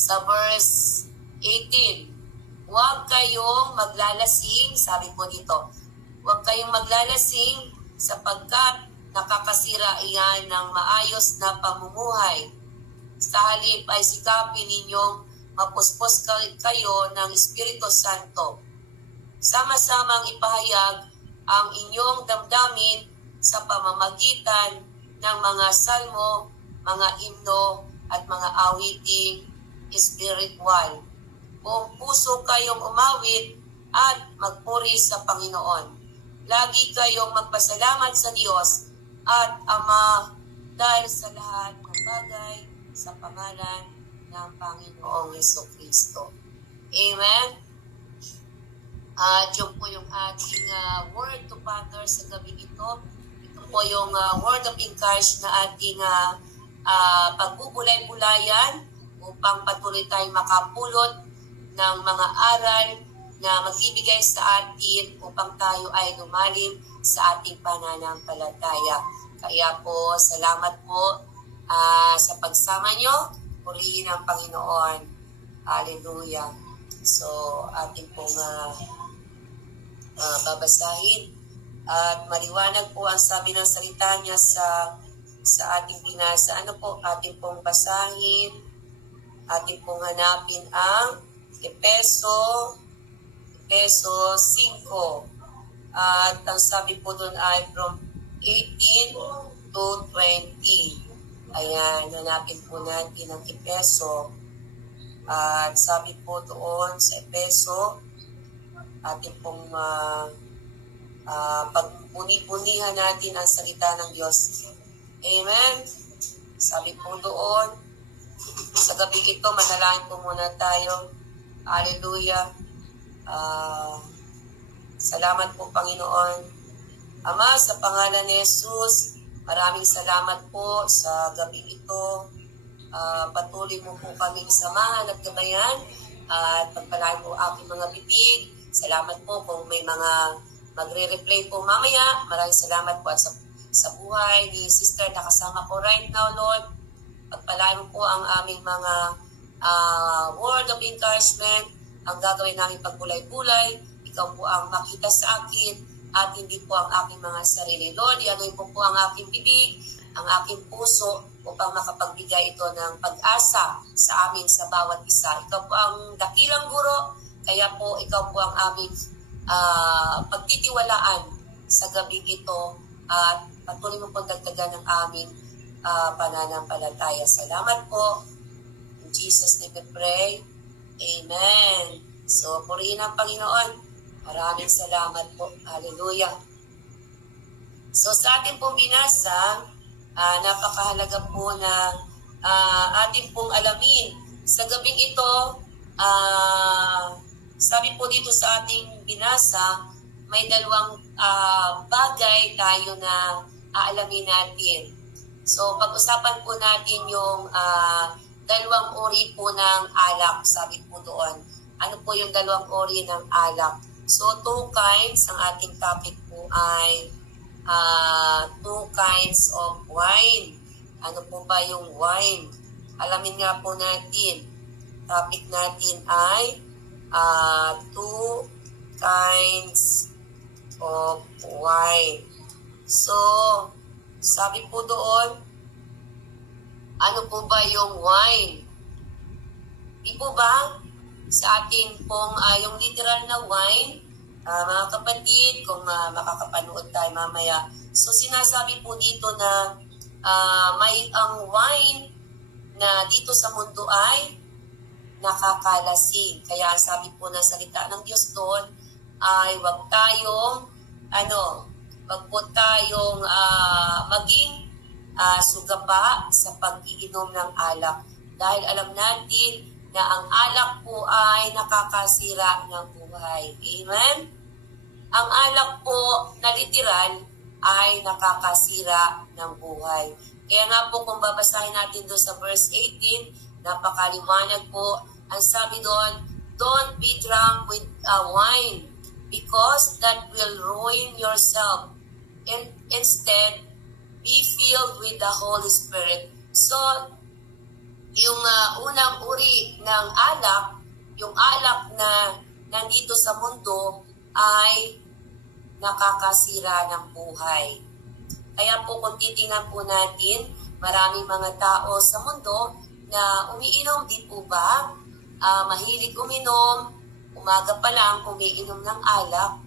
sa verse 18. Huwag kayong maglalasing, sabi po dito, huwag kayong maglalasing sapagkat nakakasira iyan ng maayos na pamumuhay. Sa halip ay sikapin ninyong mapuspos kayo ng Espiritu Santo. Sama-samang ipahayag ang inyong damdamin sa pamamagitan ng mga salmo, mga himno at mga awiting spiritual. Buong puso kayong umawit at magpuri sa Panginoon. Lagi kayong magpasalamat sa Diyos at Ama dahil sa lahat ng bagay sa pangalan ng Panginoong Jesucristo. Amen? At yun po yung ating word to ponder sa gabi ito. Ito po yung word of encouragement na ating pagbubulay-bulayan upang patuloy tayong makapulot ng mga aral na magbibigay sa atin upang tayo ay lumalim sa ating pananampalataya. Kaya po, salamat po sa pagsama nyo. Purihin ang Panginoon. Hallelujah. So, ating pong babasahin at maliwanag po ang sabi ng salita niya sa ating binasa. Ano po ating pong basahin? Ating pong hanapin ang Efeso 5. At ang sabi po doon ay from 18 to 20. Ayan, hanapin po natin ang Efeso. At sabi po doon sa Efeso, ating pong pagpuni-punihan natin ang salita ng Diyos. Amen? Sabi po doon, sa gabi ito, manalangin po muna tayo. Hallelujah. Salamat po, Panginoon. Ama, sa pangalan ni Jesus, maraming salamat po sa gabi ito. Patuloy mo po kaming samahan at gabayan at pagpalain po aking mga bibig. Salamat po kung may mga magre-replay po mamaya. Maraming salamat po at sa buhay ni Sister na kasama ko right now, Lord. Pagpalain mo po ang aming mga word of encouragement, ang gagawin namin pagbulay-bulay. Ikaw po ang makita sa akin at hindi po ang aking mga sarili. Lord, ianoy po ang aking bibig, ang aking puso upang makapagbigay ito ng pag-asa sa amin sa bawat isa. Ikaw po ang dakilang guro. Kaya po, ikaw po ang aming pagtitiwalaan sa gabi ito at patuloy mo pong dagdagan ng aming pananampalataya. Salamat po. In Jesus' name we pray. Amen. So, purihin ang Panginoon. Maraming salamat po. Hallelujah. So, sa ating pong binasa, napakahalaga po na ating pong alamin. Sa gabing ito, sabi po dito sa ating binasa, may dalawang bagay tayo na aalamin natin. So, pag-usapan po natin yung dalawang uri po ng alak, sabi po doon. Ano po yung dalawang uri ng alak? So, 2 kinds, ang ating topic po ay 2 kinds of wine. Ano po ba yung wine? Alamin nga po natin. Topic natin ay 2 kinds of wine. So, sabi po doon, ano po ba yung wine? Di po ba sa ating pong yung literal na wine, mga kapatid, kung makakapanood tayo mamaya. So, sinasabi po dito na may ang wine na dito sa mundo ay nakakalasing. Kaya sabi po ng salita ng Diyos doon ay wag tayong wag po tayong maging sugapa sa pag-iinom ng alak. Dahil alam natin na ang alak po ay nakakasira ng buhay. Amen? Ang alak po na literal ay nakakasira ng buhay. Kaya nga po kung babasahin natin doon sa verse 18, napakaliwanag po. Ang sabi doon, don't be drunk with wine because that will ruin yourself. And instead, be filled with the Holy Spirit. So, yung unang uri ng ng alak, yung alak na nandito sa mundo ay nakakasira ng buhay. Kaya po kung titingnan po natin, maraming mga tao sa mundo na umiinom, di po ba? Mahilig uminom, umaga pa lang umiinom ng alak.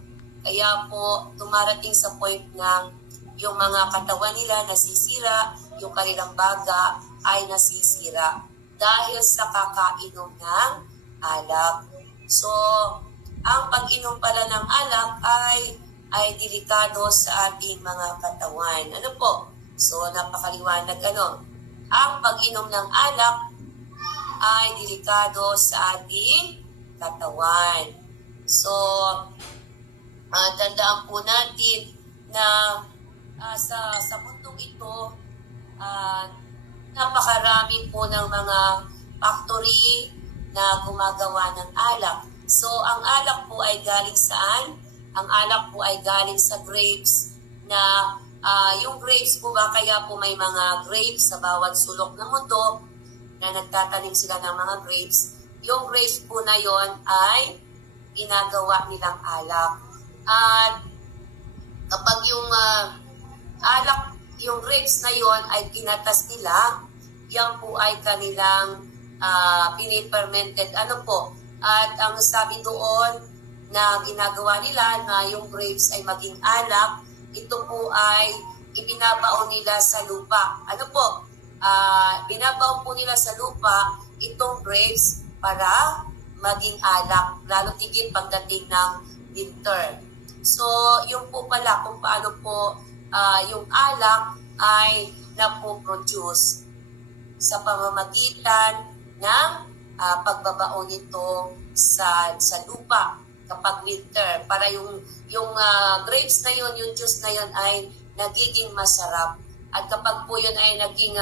Kaya po tumarating sa point na yung mga katawan nila nasisira, yung kanilang baga ay nasisira dahil sa kakainom ng alak. So, ang pag-inom pala ng alak ay delikado sa ating mga katawan. Ano po? So, napakaliwanag Ang pag-inom ng alak ay delikado sa ating katawan. So, tandaan po natin na sa mundong ito, napakarami po ng mga factory na gumagawa ng alak. So, ang alak po ay galing saan? Ang alak po ay galing sa grapes na yung grapes po ba, kaya po may mga grapes sa bawat sulok ng mundo na nagtatanim sila ng mga grapes. Yung grapes po na yon ay ginagawa nilang alak. At kapag yung alak, yung grapes na yon ay pinatas nila, yan po ay kanilang pinipermented. At ang sabi doon na ginagawa nila na yung grapes ay maging alak, ito po ay ibinabaon nila sa lupa. Binabaon po nila sa lupa itong grapes para maging alak, lalo tigit pagdating ng winter. So, yung po pala kung paano po yung alak ay napoproduce sa pamamagitan ng pagbabaon nito sa lupa kapag winter, para yung grapes na yun, yung juice na yun ay nagiging masarap. At kapag po yun ay naging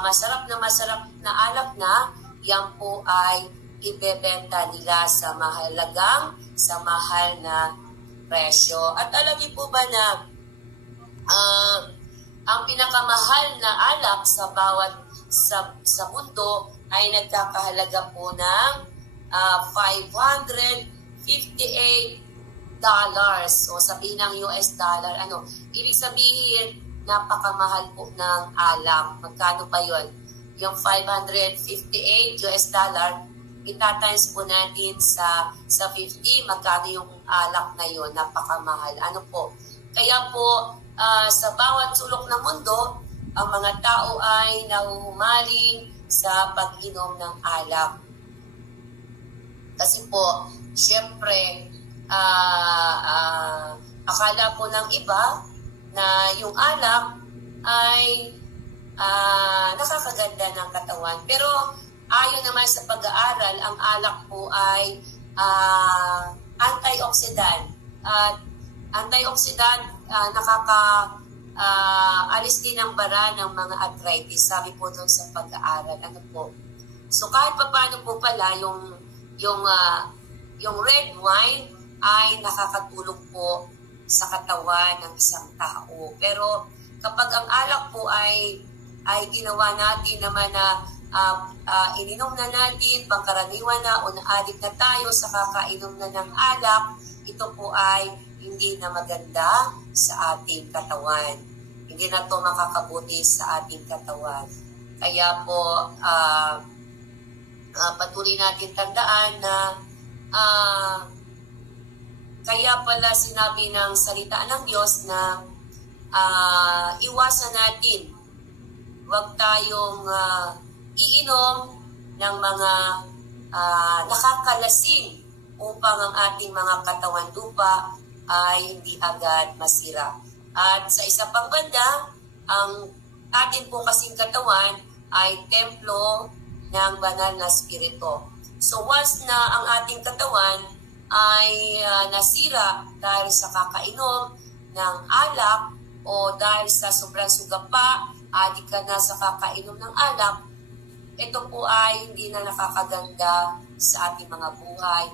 masarap na alak na, yan po ay ibebenta nila sa mahal na presyo. At alam niyo po ba na ang pinakamahal na alak sa mundo ay nagkakahalaga po ng $558. So sabihin ng US dollar, ibig sabihin napakamahal po ng alak. Magkano pa yon? Yung $558 US dollar, itatimes po natin sa 50, magkano yung alak na yon? Napakamahal. Kaya po sa bawat sulok ng mundo, ang mga tao ay nahuhumaling sa pag-inom ng alak. Kasi po, siyempre, akala po ng iba na yung alak ay nakakaganda ng katawan. Pero ayon naman sa pag-aaral, ang alak po ay antioxidant. Antioxidant, alis din ng bara ng mga arthritis, sabi po doon sa pag-aaral. So kahit paano po pala yung red wine ay nakakatulong po sa katawan ng isang tao. Pero kapag ang alak po ay ginawa natin naman na ininom na natin, pangkaraniwan na o na-addict na tayo sa kakainom na ng alak, ito po ay hindi na maganda sa ating katawan. Hindi na ito makakabuti sa ating katawan. Kaya po, patuloy natin tandaan na kaya pala sinabi ng salita ng Diyos na iwasan natin, huwag tayong iinom ng mga nakakalasing upang ang ating mga katawan lupa ay hindi agad masira. At sa isa pang banda, ang atin po kasing katawan ay templo ng banal na spirito. So once na ang ating katawan ay nasira dahil sa kakainom ng alak o dahil sa sobrang sugapa, adik ka na sa kakainom ng alak, ito po ay hindi na nakakaganda sa ating mga buhay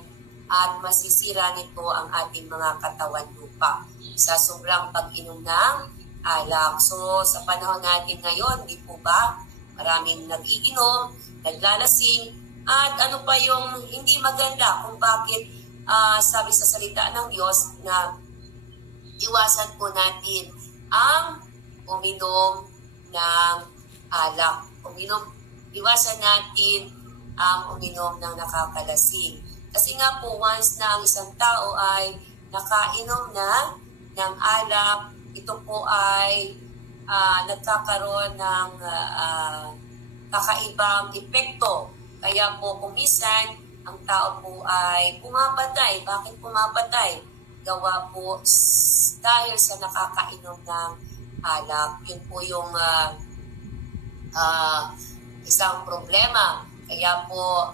at masisira nito ang ating mga katawan lupa sa sobrang pag-inom ng alak. So sa panahon natin ngayon, di po ba, maraming nag-iinom, naglalasing, At ano pa yung hindi maganda kung bakit sabi sa salita ng Diyos na iwasan po natin ang uminom ng alak. Iwasan natin ang uminom ng nakakalasing. Kasi nga po, once na ang isang tao ay nakainom na ng alak, ito po ay nagkakaroon ng kakaibang epekto. Kaya po kumisan, ang tao po ay pumapatay. Bakit pumapatay? Gawa po dahil sa nakakainom ng alak. Yun po yung isang problema. Kaya po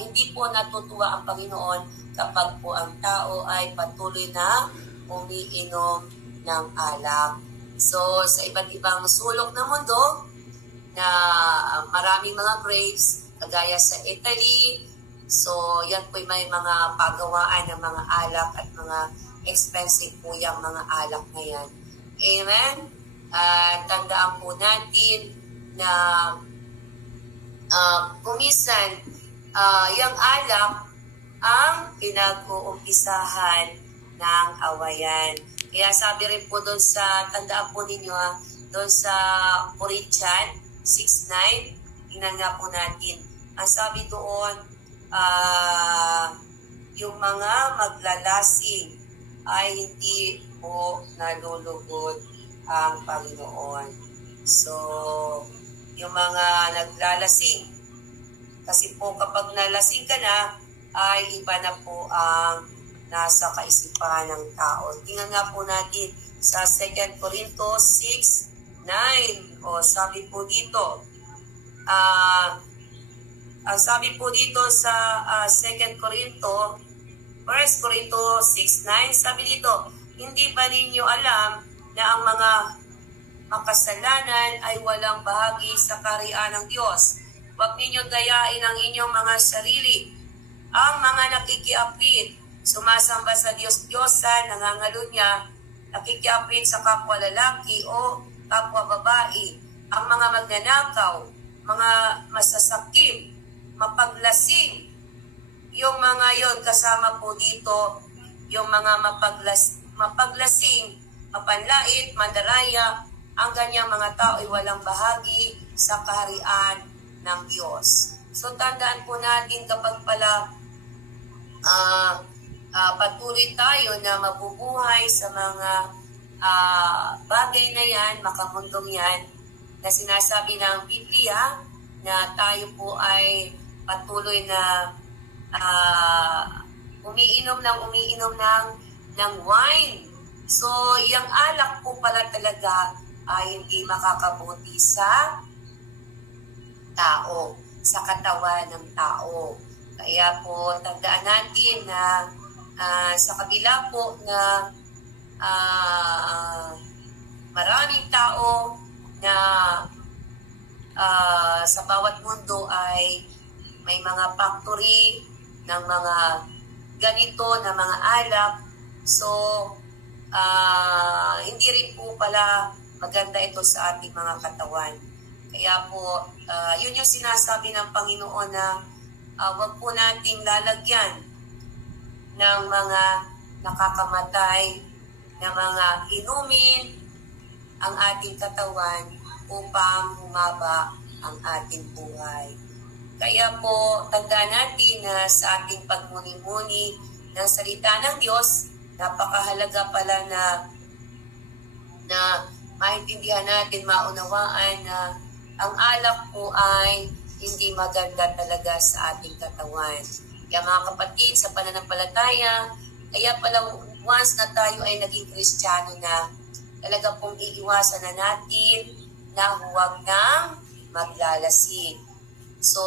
hindi po natutuwa ang Panginoon kapag po ang tao ay patuloy na umiinom ng alak. So sa iba't ibang sulok ng mundo na maraming mga grapes, kagaya sa Italy, so yan po may mga pagawaan ng mga alak at mga expensive po yung mga alak na yan. Amen? Tandaan po natin na kumisan yung alak ang pinag-uumpisahan ng awayan. Kaya sabi rin po doon sa, tandaan po ninyo doon sa Corinthians 6:9, tingnan nga po natin. Ang sabi doon, yung mga maglalasing ay hindi po nalulugod ang Panginoon. So, yung mga naglalasing, kasi po kapag nalasing ka na, ay iba na po ang nasa kaisipan ng tao. Tingnan nga po natin sa 2 Corintios 6:9. O sabi po dito, ang sabi po dito sa 2 Corintios, 1 Corintios 6:9, sabi dito, hindi ba ninyo alam na ang mga makasalanan ay walang bahagi sa kaharian ng Diyos? Huwag ninyo dayain ang inyong mga sarili. Ang mga nakikiapit, sumasamba sa Diyos-Diyosan, nangangalunya, nakikiapit sa kapwa lalaki o kapwa babae, ang mga magnanakaw, mga masasakim, mapaglasing, yung mga yon kasama po dito, yung mga mapaglasing, mapanlait, mandaraya, ang ganyang mga tao ay walang bahagi sa kaharian ng Diyos. So tandaan po natin kapag pala patuloy tayo na mabubuhay sa mga bagay na yan, makamundong yan, na sinasabi ng Biblia na tayo po ay patuloy na umiinom ng wine. So, yung alak po pala talaga ay hindi makakabuti sa tao, sa katawan ng tao. Kaya po, tandaan natin na sa kabila po na maraming tao na sa bawat mundo ay may mga factory ng mga ganito na mga alak. So, hindi rin po pala maganda ito sa ating mga katawan. Kaya po, yun yung sinasabi ng Panginoon na wag po nating lalagyan ng mga nakakamatay na mga inumin ang ating katawan upang humaba ang ating buhay. Kaya po, tandaan natin na sa ating pagmuni-muni ng salita ng Diyos, napakahalaga pala na maintindihan natin, maunawaan na ang alak po ay hindi maganda talaga sa ating katawan. Kaya mga kapatid, sa pananampalataya, kaya pala once na tayo ay naging Kristiyano na, talaga pong iiwasan na natin na huwag nang maglalasing. So,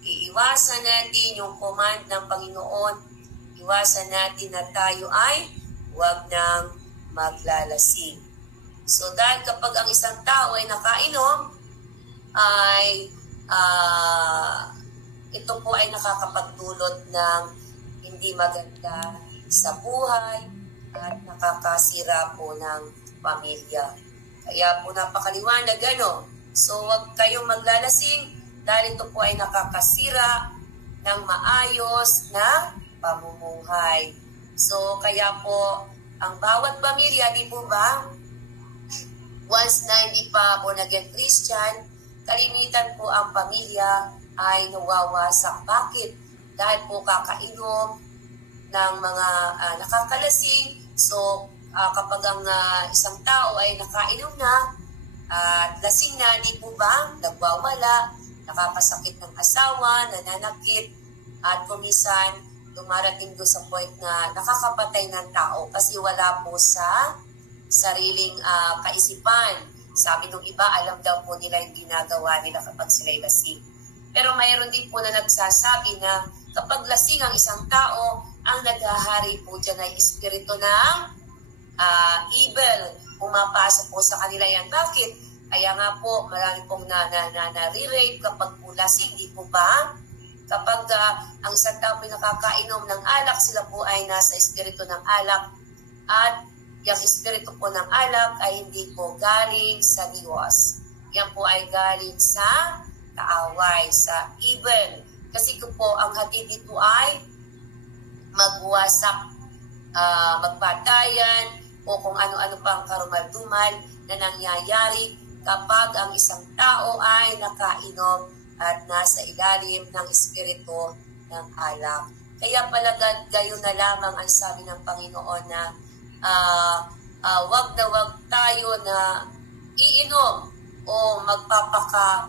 iiwasan natin yung command ng Panginoon, iwasan natin na tayo ay huwag nang maglalasing. So, dahil kapag ang isang tao ay nakainom, ay ito po ay nakakapagdulot ng hindi maganda sa buhay at nakakasira po ng pamilya. Kaya po napakaliwanag So, huwag kayong maglalasing dahil ito po ay nakakasira ng maayos na pamumuhay. So, kaya po, ang bawat pamilya, di po ba, once na hindi pa born again Christian, kalimitan po ang pamilya ay nawawasak. Bakit? Dahil po kakainom ng mga nakakalasing. So, kapag ang isang tao ay nakainom na at lasing na, di po ba, nagwawala, nakakasakit ng asawa, nananakit, at kumisan dumarating doon sa point na nakakapatay ng tao kasi wala po sa sariling kaisipan. Sabi nung iba, alam daw po nila yung ginagawa nila kapag sila'y lasing. Pero mayroon din po na nagsasabi na kapag lasing ang isang tao, ang naghahari po dyan ay espiritu ng evil. Pumapasok po sa kanila yan. Bakit? Kaya nga po, marami pong na-re-rape kapag po lasing, di po ba? Kapag ang isang tao po nakakainom ng alak, sila po ay nasa espiritu ng alak. At yung espiritu po ng alak ay hindi po galing sa Diyos. Yan po ay galing sa kaaway, sa evil. Kasi kung po ang hatid dito ay magwasak, magpatayan, o kung ano-ano pang karumal-dumal na nangyayari kapag ang isang tao ay nakainom at nasa ilalim ng espiritu ng alak. Kaya pala gayon na lamang ang sabi ng Panginoon na wag na wag tayo na iinom o magpapaka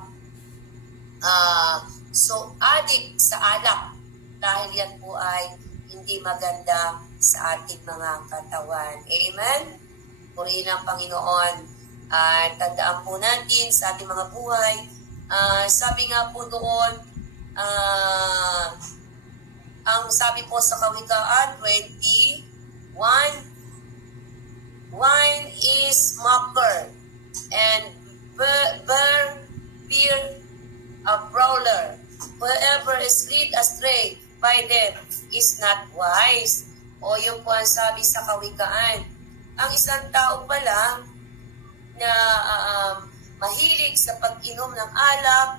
addict sa alak dahil yan po ay hindi maganda sa ating mga katawan. Amen? Purihin ang Panginoon. At tandaan po natin sa ating mga buhay, sabi nga po doon, ang sabi po sa Kawikaan 21, wine is mocker, and beer a brawler. Whoever is led astray by them is not wise. O yung po ang sabi sa Kawikaan, ang isang tao pala na mahilig sa pag-inom ng alak,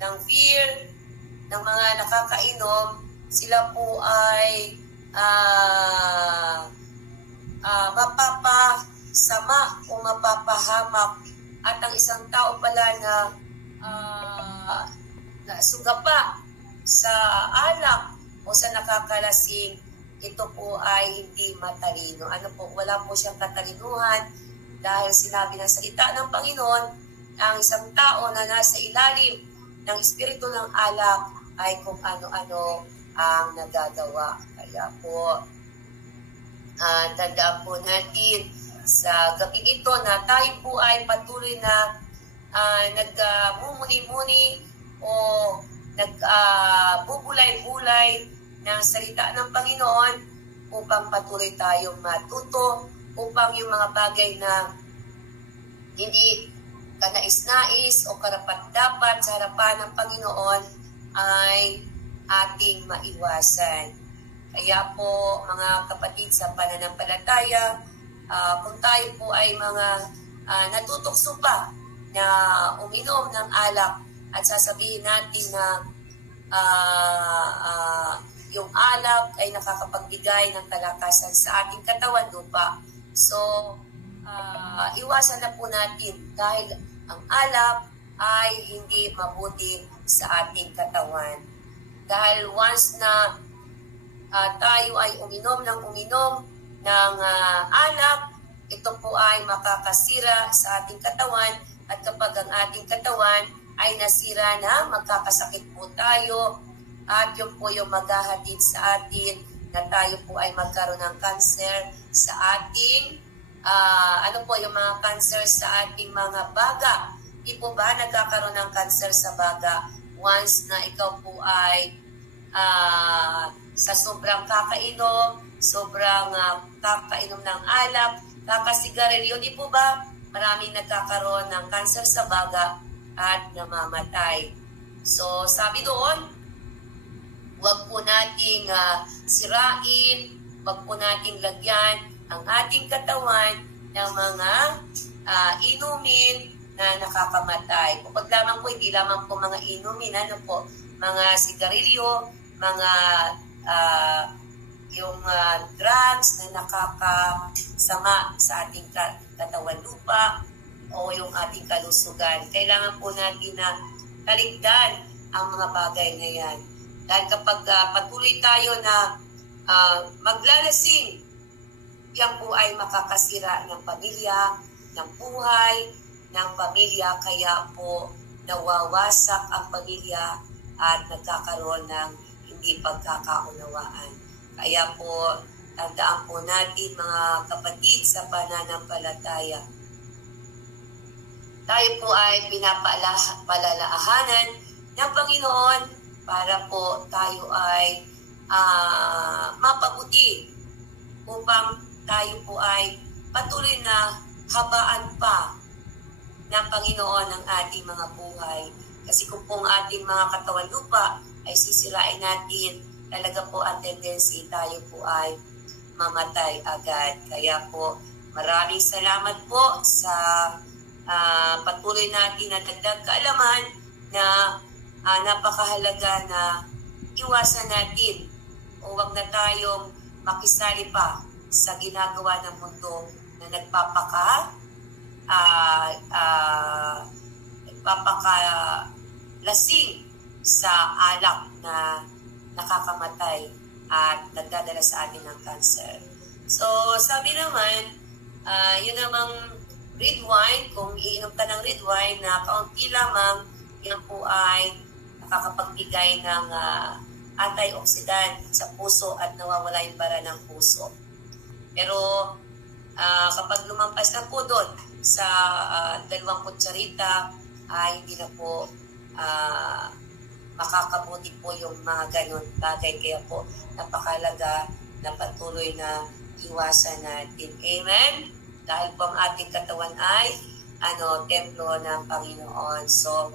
ng beer, ng mga nakakainom, sila po ay mapapasama o mapapahamak. At ang isang tao pala na sugapa sa alak o sa nakakalasing, ito po ay hindi matalino. Ano po, wala po siyang katalinuhan dahil sinabi ng salita ng Panginoon, ang isang tao na nasa ilalim ng espiritu ng alak ay kung ano-ano ang nagagawa. Kaya po, tandaan po natin sa gabing ito na tayo po ay patuloy na nagmumuni-muni o nagbubulay-bulay ng salita ng Panginoon upang patuloy tayong matuto, upang yung mga bagay na hindi kanais-nais o karapat-dapat sa harapan ng Panginoon ay ating maiwasan. Kaya po mga kapatid sa pananampalataya, kung tayo po ay mga natutokso pa na uminom ng alak at sasabihin natin na yung alak ay nakakapagbigay ng kalakasan sa ating katawan lupa. So, iwasan na po natin dahil ang alak ay hindi mabuti sa ating katawan. Dahil once na tayo ay uminom ng alak, ito po ay makakasira sa ating katawan at kapag ang ating katawan ay nasira na, magkakasakit po tayo at yun po yung maghahatid sa atin na tayo po ay magkaroon ng cancer sa ating yung mga cancer sa ating mga baga. Di po ba nagkakaroon ng cancer sa baga once na ikaw po ay sa sobrang kakainom, sobrang kakainom ng alak, kakasigarilyo, di po ba maraming nagkakaroon ng cancer sa baga at namamatay. So sabi doon, huwag po nating sirain, huwag po nating lagyan ang ating katawan ng mga inumin na nakakamatay. Kapag lamang po, hindi lamang po mga inumin, mga sigarilyo, mga drugs na nakakasama sa ating katawan lupa o yung ating kalusugan. Kailangan po natin na talikdan ang mga bagay na yan. Dahil kapag patuloy tayo na maglalasing, yan po ay makakasira ng pamilya, ng buhay, ng pamilya. Kaya po nawawasak ang pamilya at nagkakaroon ng hindi pagkakaunawaan. Kaya po, tandaan po natin mga kapatid sa pananampalataya. Tayo po ay pinapaalalahanan ng Panginoon para po tayo ay mapabuti upang tayo po ay patuloy na habaan pa ng Panginoon ang ating mga buhay. Kasi kung pong ating mga katawan lupa ay sisirain natin, talaga po ang tendency tayo po ay mamatay agad. Kaya po maraming salamat po sa patuloy natin na dagdag kaalaman na napakahalaga na iwasan natin o wag na tayong makisali pa sa ginagawa ng mundo na nagpapakalasing sa alak na nakakamatay at nagdadala sa atin ng cancer. So, sabi naman, yun namang red wine, kung iinom ka ng red wine na kaunti lamang, yan po ay nakakapagbigay ng antioxidant sa puso at nawawala yung bara ng puso. Pero kapag lumampas na po doon sa 2 kutsarita, ay hindi na po makakabuti po yung mga ganun bagay. Kaya po napakalaga na patuloy na iwasan natin. Amen? Dahil po ang ating katawan ay templo ng Panginoon. So,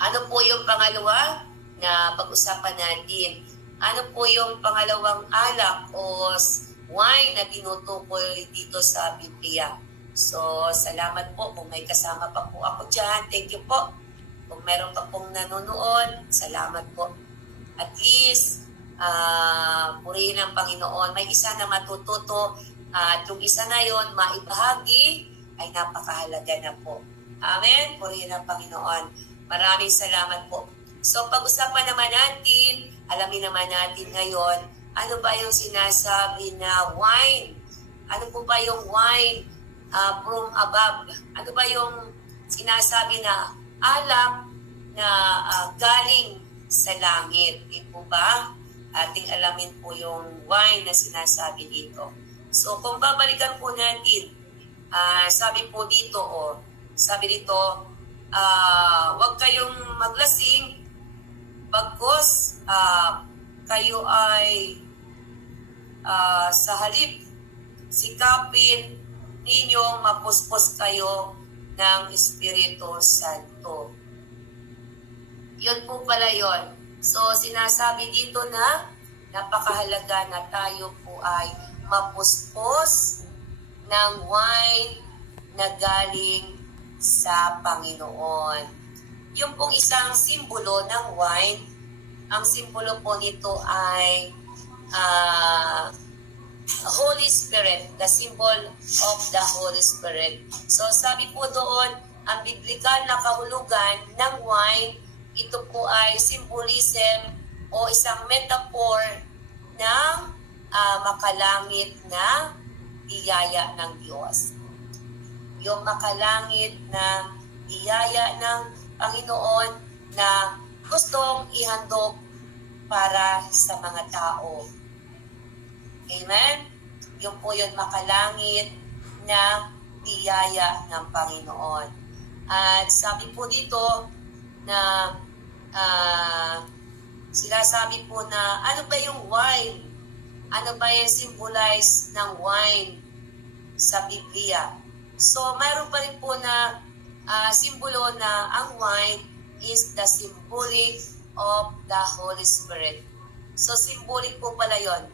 ano po yung pangalawa na pag-usapan natin? Ano po yung pangalawang alak o wine na tinutukoy dito sa Biblia? So, salamat po kung may kasama pa po ako dyan. Thank you po. Kung meron pa pong nanonood, salamat po. At least, purihin ang Panginoon. May isa na matututo at yung isa na yon maibahagi ay napakahalaga na po. Amen? Purihin ang Panginoon. Maraming salamat po. So, pag-usapan naman natin, alamin naman natin ngayon, ano ba yung sinasabi na wine? Ano po ba yung wine from above? Ano ba yung sinasabi na alak na galing sa langit? Di po ba? Ating alamin po yung wine na sinasabi dito. So, kung babalikan po natin, sabi po dito, huwag kayong maglasing, bagkus kayo ay sa halip, sikapin ninyong mapuspos kayo ng Espiritu Santo. Yun po pala yun. So, sinasabi dito na napakahalaga na tayo po ay mapuspos ng wine na galing sa Panginoon. Yung pong isang simbolo ng wine, ang simbolo po nito ay Holy Spirit, the symbol of the Holy Spirit. So sabi po doon, ang biblikal na kahulugan ng wine, ito po ay symbolism o isang metaphor ng makalangit na biyaya ng Diyos. Yung makalangit na biyaya ng Panginoon na gustong ihandog para sa mga tao. Amen? Yung po yun makalangit na biyaya ng Panginoon. At sabi po dito na sinasabi po na ano ba yung wine? Ano ba yung symbolize ng wine sa Biblia? So, mayroon pa rin po na simbolo na ang wine is the symbolic of the Holy Spirit. So, symbolic po pala yon.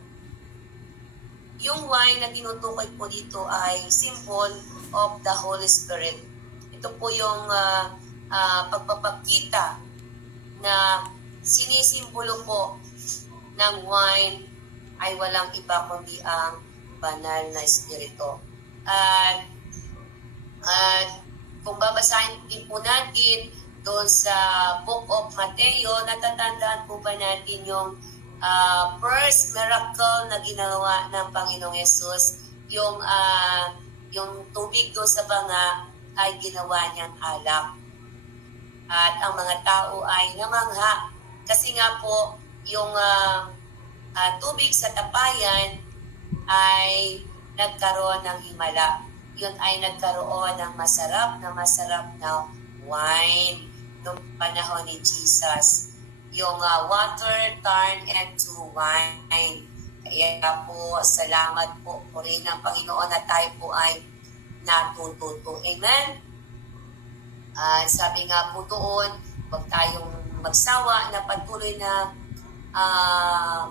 Yung wine na tinutukoy po dito ay symbol of the Holy Spirit. Ito po yung pagpapakita na sinisimbolo po ng wine ay walang iba kundi ang banal na espiritu. At kung babasahin din po natin doon sa Book of Mateo, natatandaan po ba natin yung first miracle na ginawa ng Panginoong Yesus, yung tubig doon sa banga ay ginawa niyang alak. At ang mga tao ay namangha kasi nga po yung tubig sa tapayan ay nagkaroon ng himala. Yun ay nagkaroon ng masarap na wine noong panahon ni Jesus. Yung water turned into wine. Kaya po, salamat po rin ng Panginoon na tayo po ay natututo. Amen? Sabi nga po doon, huwag tayong magsawa na patuloy na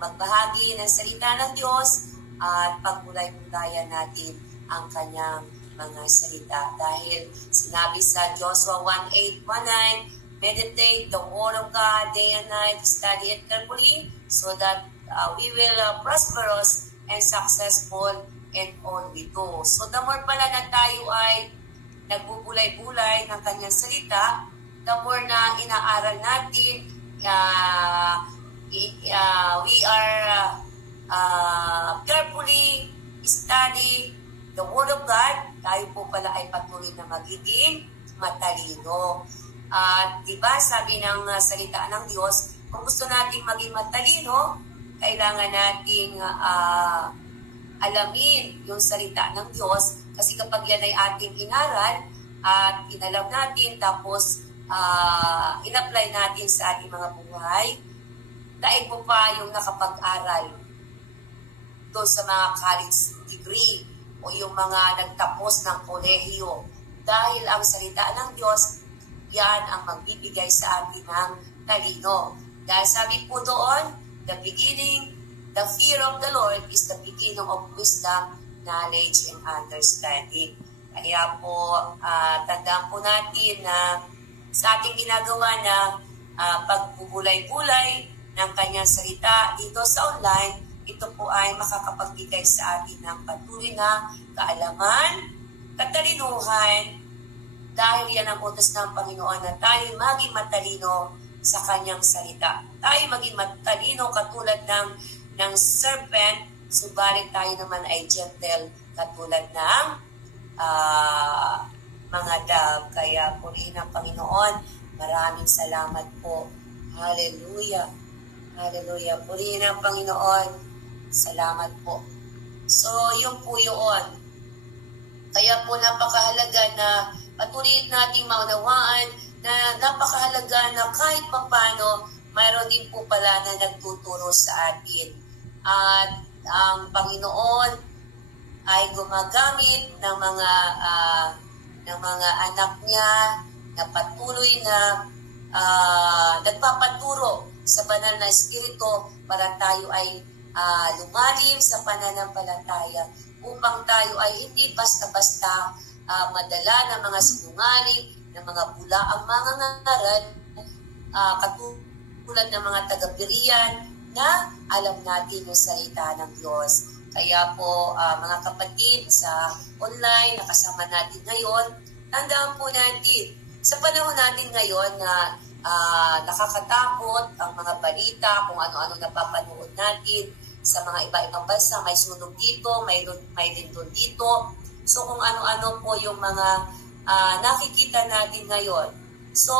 magbahagi ng salita ng Diyos at pagbulay-bulayan natin ang kanyang mga salita. Dahil sinabi sa Joshua 1:8-19, meditate the word of God day and night, study it carefully so that we will prosperous and successful in all we do. So the more pala na tayo ay nagbubulay-bulay ng kanyang salita, the more na inaaral natin, we are carefully study the Word of God, tayo po pala ay patuloy na magiging matalino. At diba, sabi ng salita ng Diyos, kung gusto nating maging matalino, kailangan nating alamin yung salita ng Diyos, kasi kapag yan ay ating inaral at inalam natin, tapos in-apply natin sa ating mga buhay, dahil po pa yung nakapag-aral doon sa mga college degree o yung mga nagtapos ng kolehiyo. Dahil ang salita ng Diyos, yan ang magbibigay sa atin ng talino. Dahil sabi po doon, the fear of the Lord is the beginning of wisdom, knowledge, and understanding. Kaya po, tandaan po natin na sa ating ginagawa na pagbubulay-bulay ng kanyang salita dito sa online, ito po ay makakapagbigay sa atin ng patuloy na kaalaman, katalinuhan, dahil yan ang utos ng Panginoon na tayo maging matalino sa kanyang salita. Tayo maging matalino katulad ng serpent, subalit tayo naman ay gentle katulad ng mga dove. Kaya purihin ang Panginoon. Maraming salamat po. Hallelujah. Hallelujah. Purihin ang Panginoon. Salamat po. So, yun po yun. Kaya po napakahalaga na patuloy nating maunawaan na napakahalaga na kahit papano, mayroon din po pala na nagtuturo sa atin. At ang Panginoon ay gumagamit ng mga anak niya na patuloy na nagpapaturo sa banal na espiritu para tayo ay lumalim sa pananampalataya upang tayo ay hindi basta-basta madala ng mga sinungaling, ng mga bula ang mga ngaral, katulad ng mga taga-Berean na alam natin yung salita ng Diyos. Kaya po mga kapatid sa online na kasama natin ngayon, tandaan po natin, sa panahon natin ngayon na nakakatakot ang mga balita, kung ano-ano napapanood natin sa mga iba-ibang bansa, may sunog dito, may lindol dito. So kung ano-ano po yung mga nakikita natin ngayon. So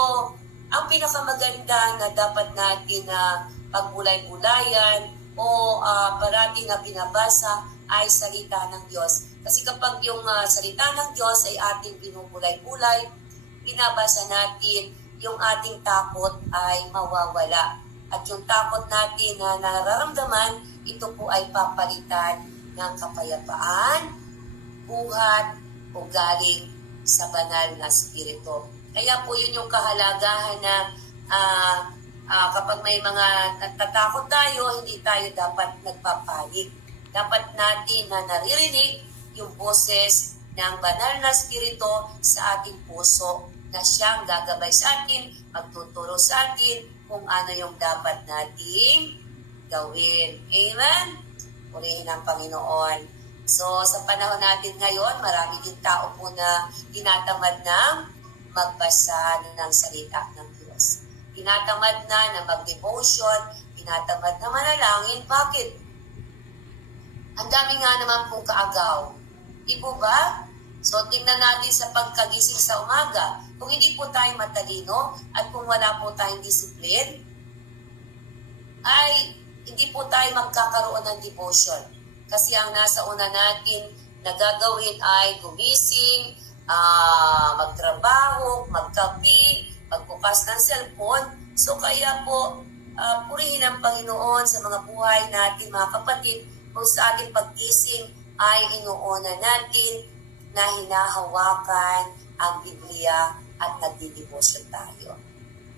ang pinakamaganda na dapat natin na pagbulay-bulayan o parati na binabasa ay salita ng Diyos. Kasi kapag yung salita ng Diyos ay ating binubulay-bulay, binabasa natin, yung ating takot ay mawawala. At yung takot natin na nararamdaman, ito po ay papalitan ng kapayapaan, buhat, o galing sa banal na spirito. Kaya po yun yung kahalagahan na kapag may mga natatakot tayo, hindi tayo dapat nagpapanik. Dapat natin na naririnig yung boses ng banal na spirito sa ating puso na siyang gagabay sa atin, magtuturo sa atin kung kung ano yung dapat nating gawin. Amen? Purihin ang Panginoon. So, sa panahon natin ngayon, marami din tao po na tinatamad ng magbasa ng salita ng Diyos. Tinatamad na mag-devotion, tinatamad na manalangin. Bakit? Ang dami nga naman pong kaagaw. Di po ba? So, tingnan natin sa pagkagising sa umaga. Kung hindi po tayo matalino at kung wala po tayong disiplin, ay hindi po tayo magkakaroon ng devotion. Kasi ang nasa una natin na gagawin ay gumising, magtrabaho, magkapi, magbukas ng cellphone. So kaya po, purihin ang Panginoon sa mga buhay natin mga kapatid, kung sa ating pagkising ay inuuna natin na hinahawakan ang Biblia at nagdidibosyon tayo.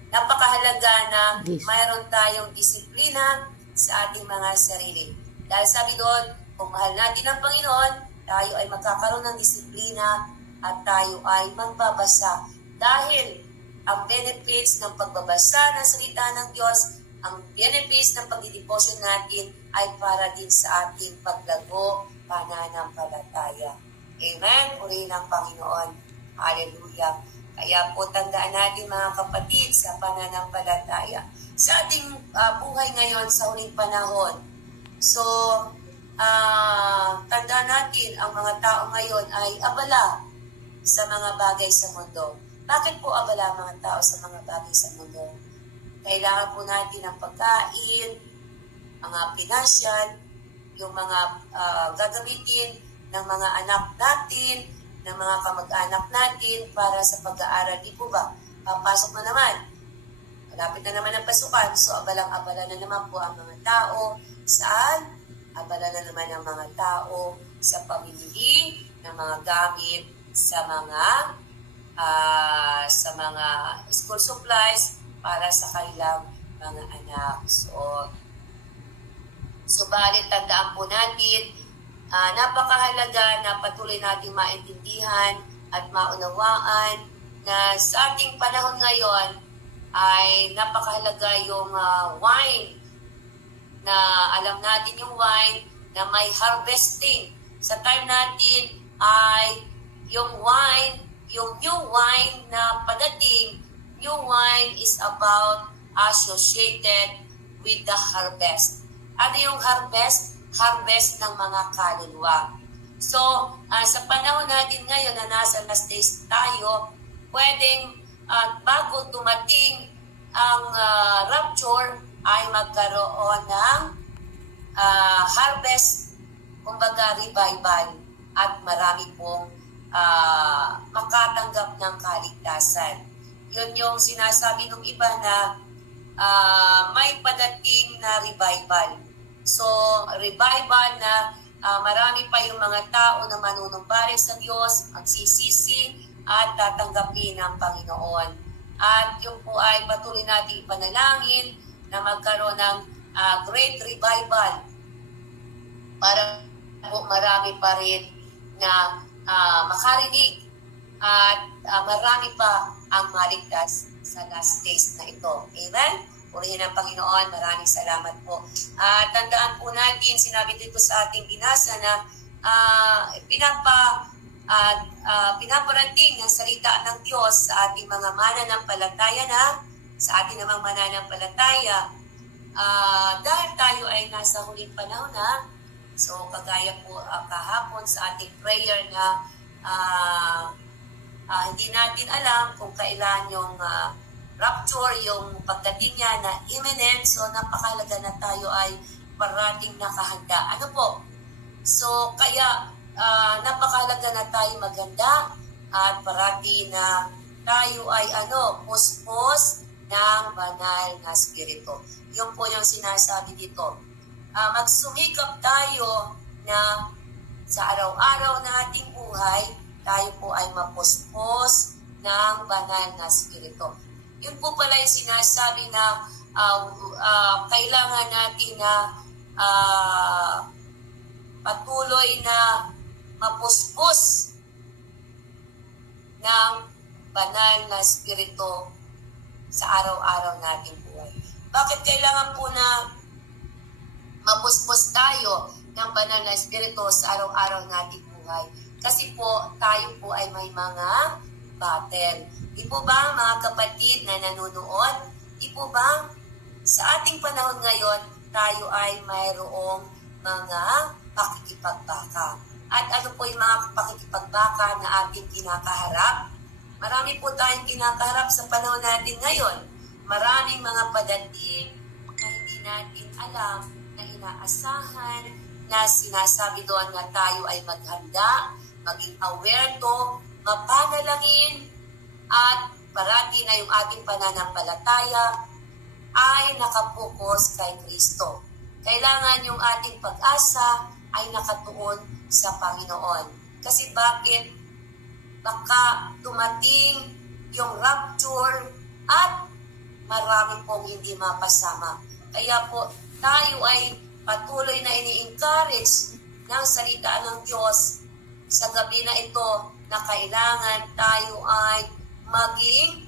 Napakahalaga na mayroon tayong disiplina sa ating mga sarili. Dahil sabi doon, kung mahal natin ang Panginoon, tayo ay magkakaroon ng disiplina at tayo ay magbabasa. Dahil ang benefits ng pagbabasa ng salita ng Diyos, ang benefits ng pagdidevotion natin ay para din sa ating paglago, pananampalataya. Amen? Purihin ang Panginoon. Hallelujah. Kaya po tandaan natin mga kapatid sa pananampalataya. Sa ating buhay ngayon sa huling panahon. So, tandaan natin ang mga tao ngayon ay abala sa mga bagay sa mundo. Bakit po abala ang mga tao sa mga bagay sa mundo? Kailangan po natin ng pagkain, mga pinasyan, yung mga gagamitin ng mga anak natin, ng mga kamag-anak natin para sa pag-aaral. Di po ba? Papasok na naman. Malapit na naman ang pasukan. So, abalang-abala na naman po ang mga tao. Saan? Abala na naman ang mga tao sa pamimili ng mga gamit, sa mga school supplies para sa kanilang mga anak. Subalit tandaan po natin, napakahalaga na patuloy nating maintindihan at maunawaan na sa ating panahon ngayon ay napakahalaga yung wine, na alam natin yung wine na may harvesting. Sa time natin ay yung wine, yung new wine na padating, new wine is about associated with the harvest. Ano yung harvest? Harvest ng mga kaluluwa. So, sa panahon natin ngayon na nasa last days tayo, pwedeng bago dumating ang rapture ay magkaroon ng harvest, kumbaga revival, at marami pong makatanggap ng kaligtasan. Yun yung sinasabi ng iba na may padating na revival. So, revival na marami pa yung mga tao na manunumbalik sa Diyos, magsisisi at tatanggapin ng Panginoon. At yung po ay patuloy natin ipanalangin na magkaroon ng great revival para po marami pa rin na makarinig at marami pa ang maligtas sa last days na ito. Amen? Purihin ang Panginoon. Maraming salamat po. Tandaan po natin, sinabi dito sa ating binasa na pinaparating ang salita ng Diyos sa ating mga mananampalataya sa ating namang mananampalataya. Dahil tayo ay nasa huling panahon na, so kagaya po kahapon sa ating prayer na hindi natin alam kung kailan yung rapture, yung pagdating niya na imminent. So napakahalaga na tayo ay parating nakahanda. Ano po? So kaya napakahalaga na tayo maganda at parati na tayo ay puspos ng banal na spirito. Yun po yung sinasabi dito. Magsumikap tayo na sa araw-araw na ating buhay, tayo po ay mapuspos ng banal na spirito. Yun po pala yung sinasabi na kailangan natin na patuloy na mapuspos ng banal na spirito sa araw-araw nating buhay. Bakit kailangan po na mapuspos tayo ng banal na Espiritu sa araw-araw nating buhay? Kasi po, tayo po ay may mga battle. Di po ba, mga kapatid na nanonood? Di po ba, sa ating panahon ngayon, tayo ay mayroong mga pakikipagbaka. At ano po yung mga pakikipagbaka na ating kinakaharap? Marami po tayong kinakaharap sa panahon natin ngayon. Maraming mga padating na hindi natin alam, na inaasahan, na sinasabi doon na tayo ay maghanda, maging aware to, mapanalangin, at parati na yung ating pananampalataya ay nakapokus kay Kristo. Kailangan yung ating pag-asa ay nakatuon sa Panginoon. Kasi bakit? Baka dumating yung rapture at marami pong hindi mapasama. Kaya po tayo ay patuloy na ini-encourage ng salita ng Diyos sa gabi na ito na kailangan tayo ay maging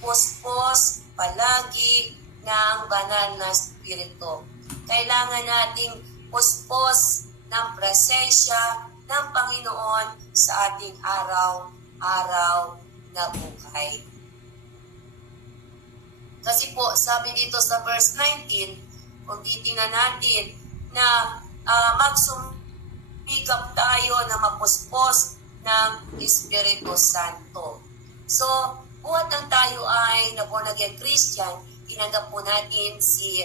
puspos palagi ng banal na Espiritu. Kailangan nating puspos ng presensya ng Panginoon sa ating araw-araw na buhay. Kasi po, sabi dito sa verse 19, kung titingnan natin na magsumikap tayo na mapuspos ng Espiritu Santo. So, buhat ng tayo ay na born again Christian, tinanggap po natin si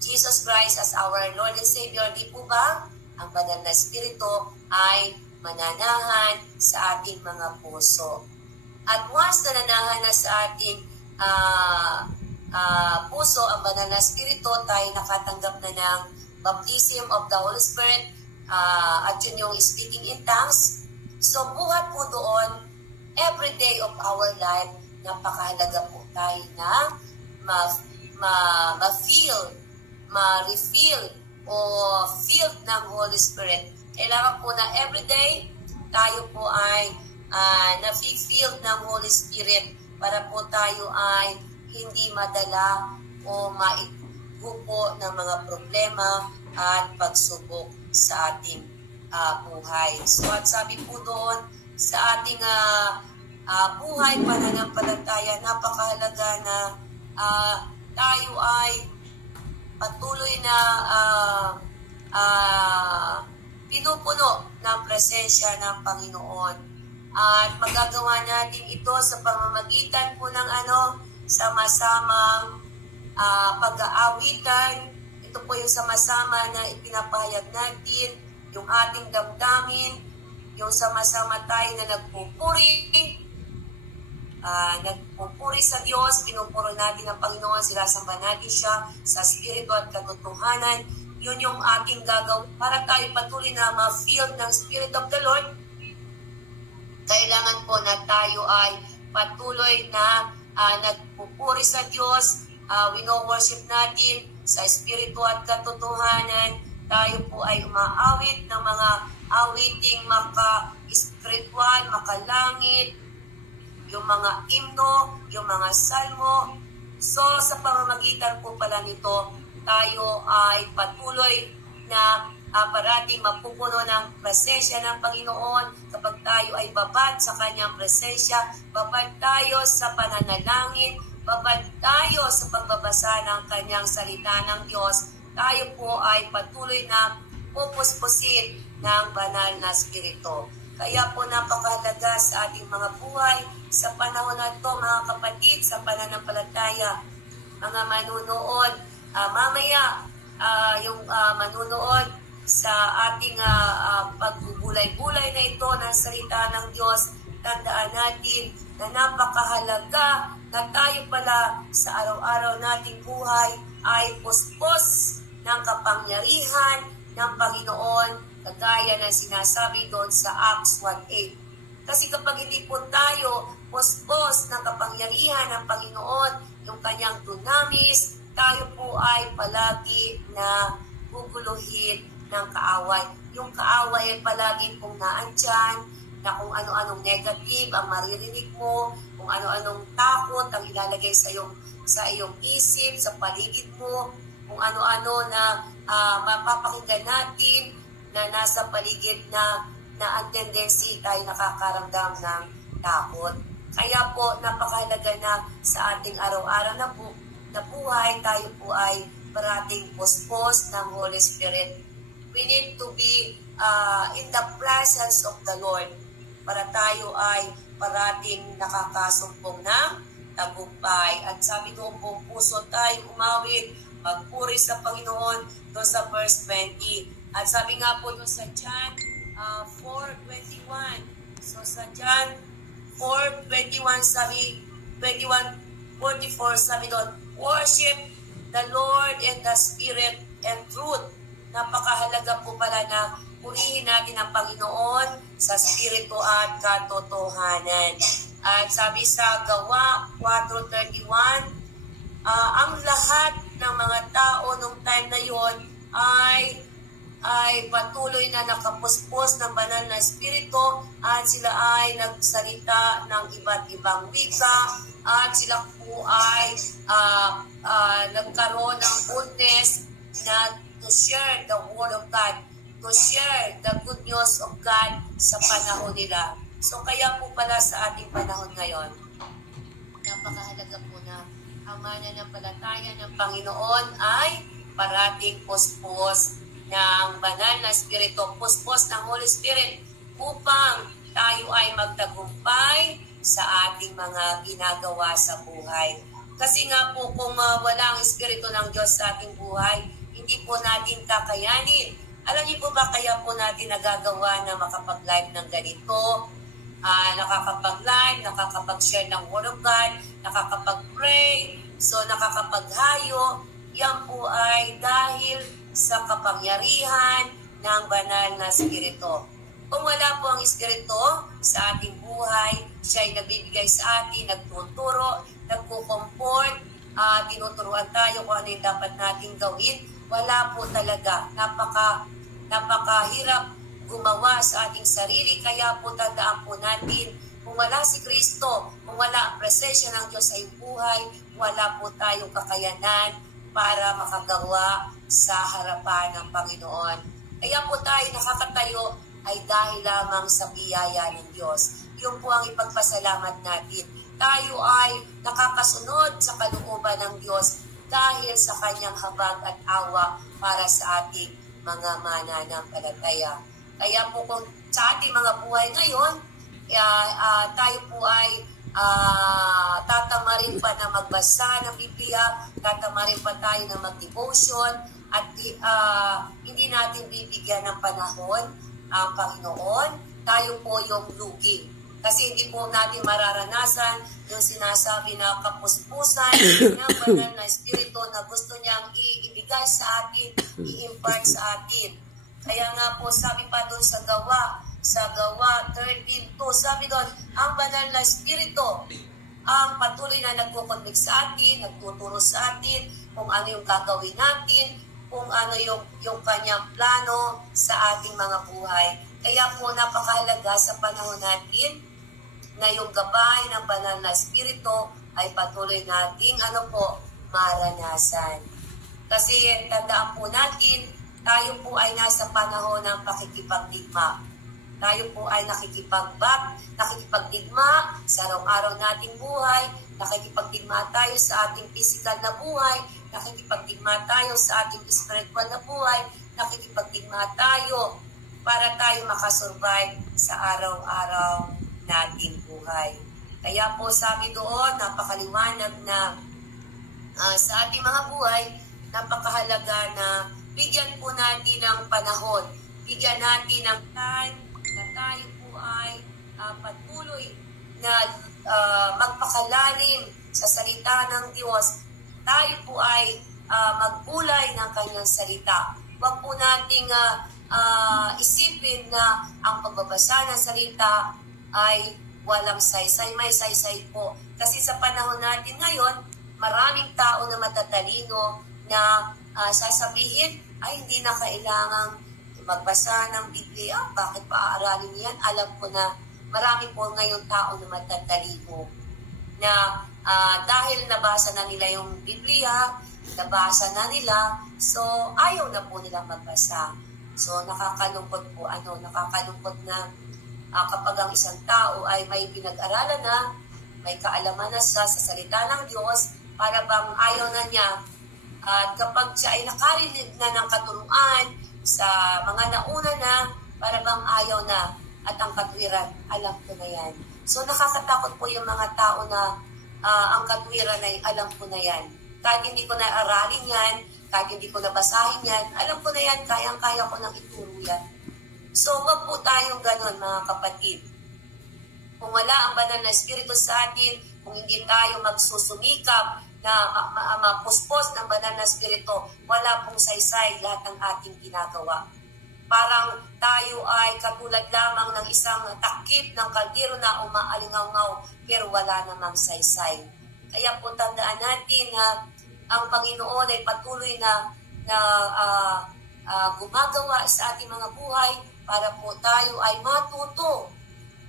Jesus Christ as our Lord and Savior. Di po ba? Ang banal na Espiritu ay mananahan sa ating mga puso. At once nananahan na sa ating puso ang banal na Espiritu, tayo nakatanggap na ng baptism of the Holy Spirit, at yun yung speaking in tongues. So buhat po doon, every day of our life, napakahalaga po tayo na ma-feel, ma-refill o filled ng Holy Spirit. Kailangan po na everyday tayo po ay na-filled ng Holy Spirit para po tayo ay hindi madala o maigupo ng mga problema at pagsubok sa ating buhay. So at sabi po doon sa ating buhay pananampalataya, napakahalaga na tayo ay patuloy na pinupuno ng presensya ng Panginoon. At magagawa natin ito sa pamamagitan po ng sama-samang pag-aawitan. Ito po yung sama-sama na ipinapahayag natin, yung ating damdamin, yung sama-sama tayo na nagpupuri sa Diyos, pinupuro natin ang Panginoon, sinasamba natin siya sa Espiritu at katotohanan. Yun yung ating gagawin para tayo patuloy na ma-feel ng Spirit of the Lord. Kailangan po na tayo ay patuloy na nagpupuri sa Diyos, wino-worship natin sa Espiritu at katotohanan. Tayo po ay umaawit ng mga awiting maka-spiritual, makalangit, yung mga himno, yung mga salmo. So sa pamamagitan po pala nito, tayo ay patuloy na parating mapupuno ng presensya ng Panginoon. Kapag tayo ay babad sa kanyang presensya, babad tayo sa pananalangin, babad tayo sa pagbabasa ng kanyang salita ng Diyos, tayo po ay patuloy na pupuspusin ng banal na Espiritu. Kaya po napakahalaga sa ating mga buhay sa panahon na ito, mga kapatid, sa pananampalataya, mga manunood, mamaya yung manunood sa ating pagbubulay-bulay na ito ng salita ng Diyos, tandaan natin na napakahalaga na tayo pala sa araw-araw nating buhay ay puspos ng kapangyarihan ng Panginoon, kagaya ng sinasabi doon sa Acts 1:8. Kasi kapag hindi po tayo puspos ng kapangyarihan ng Panginoon, yung kanyang dunamis, tayo po ay palagi na guguluhin ng kaaway. Yung kaaway ay palagi pong naandyan, na kung ano-anong negative ang maririnig mo, kung kung ano-anong takot ang ilalagay sa iyong isip, sa paligid mo, kung ano-ano na mapapakinggan natin na nasa paligid na ang tendency tayo nakakaramdam ng takot. Kaya po, napakahalaga na sa ating araw-araw na buhay, tayo po ay parating puspos ng Holy Spirit. We need to be in the presence of the Lord para tayo ay parating nakakasumpong ng tagumpay. At sabi doon, buong puso tayo umawit, magpuri sa Panginoon, doon sa verse 20. At sabi nga po doon sa John 4:21. So sa John 4:21 sabi, 21:44 sabi doon, worship the Lord in the Spirit and truth. Napakahalaga po pala na purihin natin ang Panginoon sa Espiritu at katotohanan. At sabi sa Gawa 4:31, ang lahat ng mga tao nung time na yon ay patuloy na nakapuspos ng banal na espiritu at sila ay nagsalita ng iba't ibang wika at sila po ay nagkaroon ng boldness na to share the word of God, to share the good news of God sa panahon nila. So kaya po pala sa ating panahon ngayon, napakahalaga po na ang mananampalataya ng Panginoon ay parating puspos ng banal na espiritu, puspos ng Holy Spirit upang tayo ay magtagumpay sa ating mga ginagawa sa buhay. Kasi nga po kung wala ang espiritu ng Diyos sa ating buhay, hindi po natin kakayanin. Alam niyo po ba kaya po natin nagagawa na makapag-live ng ganito, nakakapag-live, nakakapag-share ng Word of God, nakakapag-pray, so nakakapaghayo. Yan po ay dahil sa kapangyarihan ng banal na Espiritu. Kung wala po ang Espiritu sa ating buhay, siya ay nagbibigay sa atin, nagtuturo, nagkukomport, tinuturuan tayo kung ano yung dapat nating gawin. Wala po talaga. Napakahirap gumawa sa ating sarili. Kaya po tandaan po natin, kung wala si Kristo, kung wala ang presensya ng Diyos sa iyong buhay, wala po tayong kakayanan para makagawa sa harapan ng Panginoon. Kaya po tayo nakakatayo ay dahil lamang sa biyaya ng Diyos. Yun po ang ipagpasalamat natin. Tayo ay nakakasunod sa kalooban ng Diyos dahil sa kanyang habag at awa para sa ating mga mananampalataya. Kaya po kung sa ating mga buhay ngayon, tayo po ay tatamarin pa na magbasa ng Biblia, tatamarin pa tayo na mag-devotion, at hindi natin bibigyan ng panahon ang Panginoon, tayo po yung lugi. Kasi hindi po natin mararanasan yung sinasabi na kapuspusan ng banal na espiritu na gusto niyang ibigay sa atin, i-impart sa atin. Kaya nga po sabi pa doon sa Gawa 13:2, sabi doon, ang banal na espiritu ang patuloy na nagkukonvict sa atin, nagtuturo sa atin kung ano yung gagawin natin, kung ano yung kanyang plano sa ating mga buhay. Kaya po napakahalaga sa panahon natin na yung gabay ng banal na espiritu ay patuloy nating maranasan. Kasi tandaan po natin, tayo po ay nasa panahon ng pakikipagdigma. Tayo po ay nakikipagdigma sa araw-araw nating buhay, nakikipagdigma tayo sa ating physical na buhay, nakikipagdigma tayo sa ating spiritual na buhay, nakikipagdigma tayo para tayo makasurvive sa araw-araw nating buhay. Kaya po sabi doon, napakaliwanag na sa ating mga buhay, napakahalaga na bigyan po natin ng panahon, bigyan natin ng time na tayo po ay patuloy na magpakalalim sa salita ng Diyos. Tayo po ay magbulay ng kanyang salita. Huwag po nating isipin na ang pagbabasa ng salita ay walang saysay. May saysay po. Kasi sa panahon natin ngayon, maraming tao na matatalino na sasabihin ay hindi na kailangang magbasa ng Biblia. Bakit pa aaralin yan? Alam ko na marami po ngayon tao na matatalino. na dahil nabasa na nila yung Biblia, nabasa na nila, so ayaw na po nilang magbasa. So nakakalungkot po, nakakalungkot na kapag ang isang tao ay may pinag-aralan na, may kaalaman na siya sa salita ng Diyos, para bang ayaw na niya. At kapag siya ay nakarinig na ng katuruan sa mga nauna na, para bang ayaw na. At ang katwiran, alam ko na yan. So nakakatakot po yung mga tao na ang katwiran ay alam ko na yan. Kahit hindi ko na aralin yan, kahit hindi ko na basahin yan, alam ko na yan, kayang-kaya ko nang ituro yan. So wag po tayong ganon, mga kapatid. Kung wala ang banal na Espiritu sa atin, kung hindi tayo magsusumikap na mapuspos ng banal na Espiritu, wala pong saysay lahat ng ating ginagawa. Parang tayo ay katulad lamang ng isang takip ng kaldero na umaalingaw-ngaw pero wala namang saysay. Kaya po tandaan natin na ang Panginoon ay patuloy na gumagawa sa ating mga buhay para po tayo ay matuto.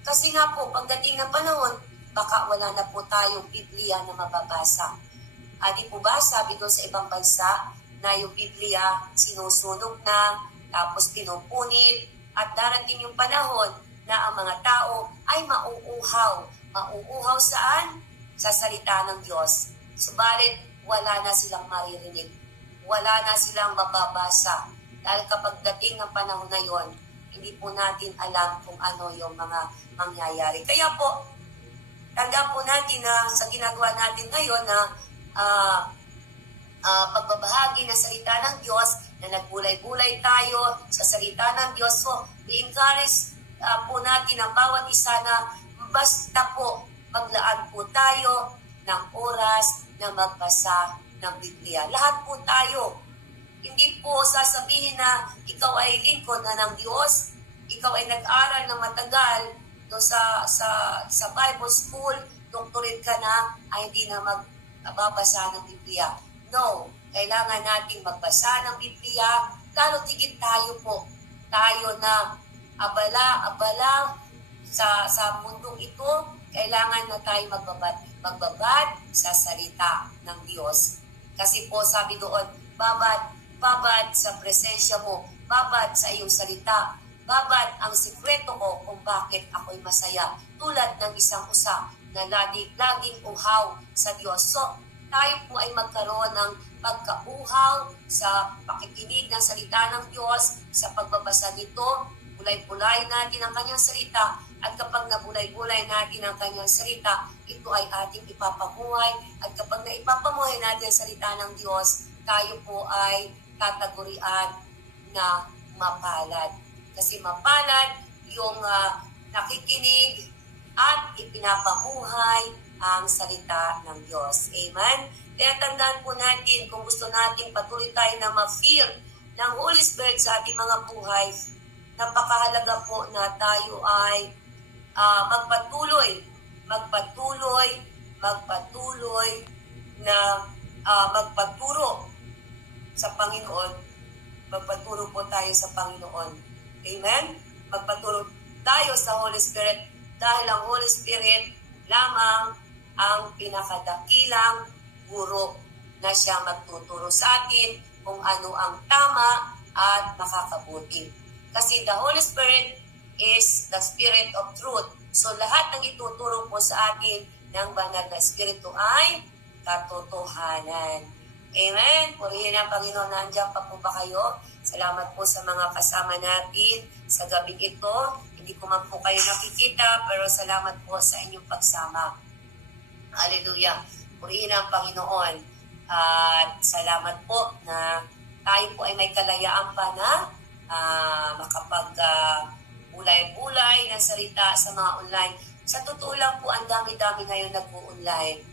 Kasi nga po, pagdating ng panahon, baka wala na po tayong Biblia na mababasa. Di po ba, sabi doon sa ibang bansa na yung Biblia sinusunog na, tapos pinupunit, at darating yung panahon na ang mga tao ay mauuhaw. Mauuhaw saan? Sa salita ng Diyos. Subalit, wala na silang maririnig. Wala na silang mababasa. Dahil kapag dating ng panahon na yon, hindi po natin alam kung ano yung mga mangyayari. Kaya po, tandaan po natin na sa ginagawa natin ngayon na pagbabahagi ng salita ng Diyos, na nagbulay-bulay tayo sa salita ng Diyos. So, i-encourage po natin ang bawat isa na basta po maglaan po tayo ng oras na magbasa ng Biblia. Lahat po tayo. Hindi po sasabihin na ikaw ay lingkod na ng Diyos, ikaw ay nag-aral ng matagal do sa Bible school, doctorate ka na, ay hindi na magbabasa ng Biblia. No, kailangan nating magbasa ng Biblia, lalo tigit tayo po. Tayo na abala sa mundong ito, kailangan na tayo magbabad sa salita ng Diyos. Kasi po sabi doon, babad sa presensya mo, babad sa iyong salita, babad ang sikreto ko kung bakit ako'y masaya. Tulad ng isang usa na laging uhaw sa Diyos. So, tayo po ay magkaroon ng pagkauhaw sa pakikinig ng salita ng Diyos, sa pagbabasa nito, bulay-bulay natin ang kanyang salita, at kapag nabulay-bulay natin ang kanyang salita, ito ay ating ipapamuhay, at kapag naipapamuhay natin ang salita ng Diyos, tayo po ay tatagurian na mapalad. Kasi mapalad yung nakikinig at ipinapamuhay ang salita ng Diyos. Amen? Kaya tandaan po natin, kung gusto natin patuloy tayo na ma-feel ng Holy Spirit sa ating mga buhay, napakahalaga po na tayo ay magpaturo sa Panginoon. Magpaturo po tayo sa Panginoon. Amen? Magpaturo tayo sa Holy Spirit dahil ang Holy Spirit lamang ang pinakadakilang guro na siya magtuturo sa atin kung ano ang tama at makakabuti. Kasi the Holy Spirit is the Spirit of Truth. So lahat ng ituturo po sa atin ng banal na Espiritu ay katotohanan. Amen? Purihin ang Panginoon. Nandiyan pa po ba kayo? Salamat po sa mga kasama natin sa gabing ito. Hindi ko man po kayo nakikita, pero salamat po sa inyong pagsama. Hallelujah. Purihin ang Panginoon. At salamat po na tayo po ay may kalayaan pa na makapag-bulay-bulay ng salita sa mga online. Sa totoo lang po, ang dami-dami ngayon nag-online.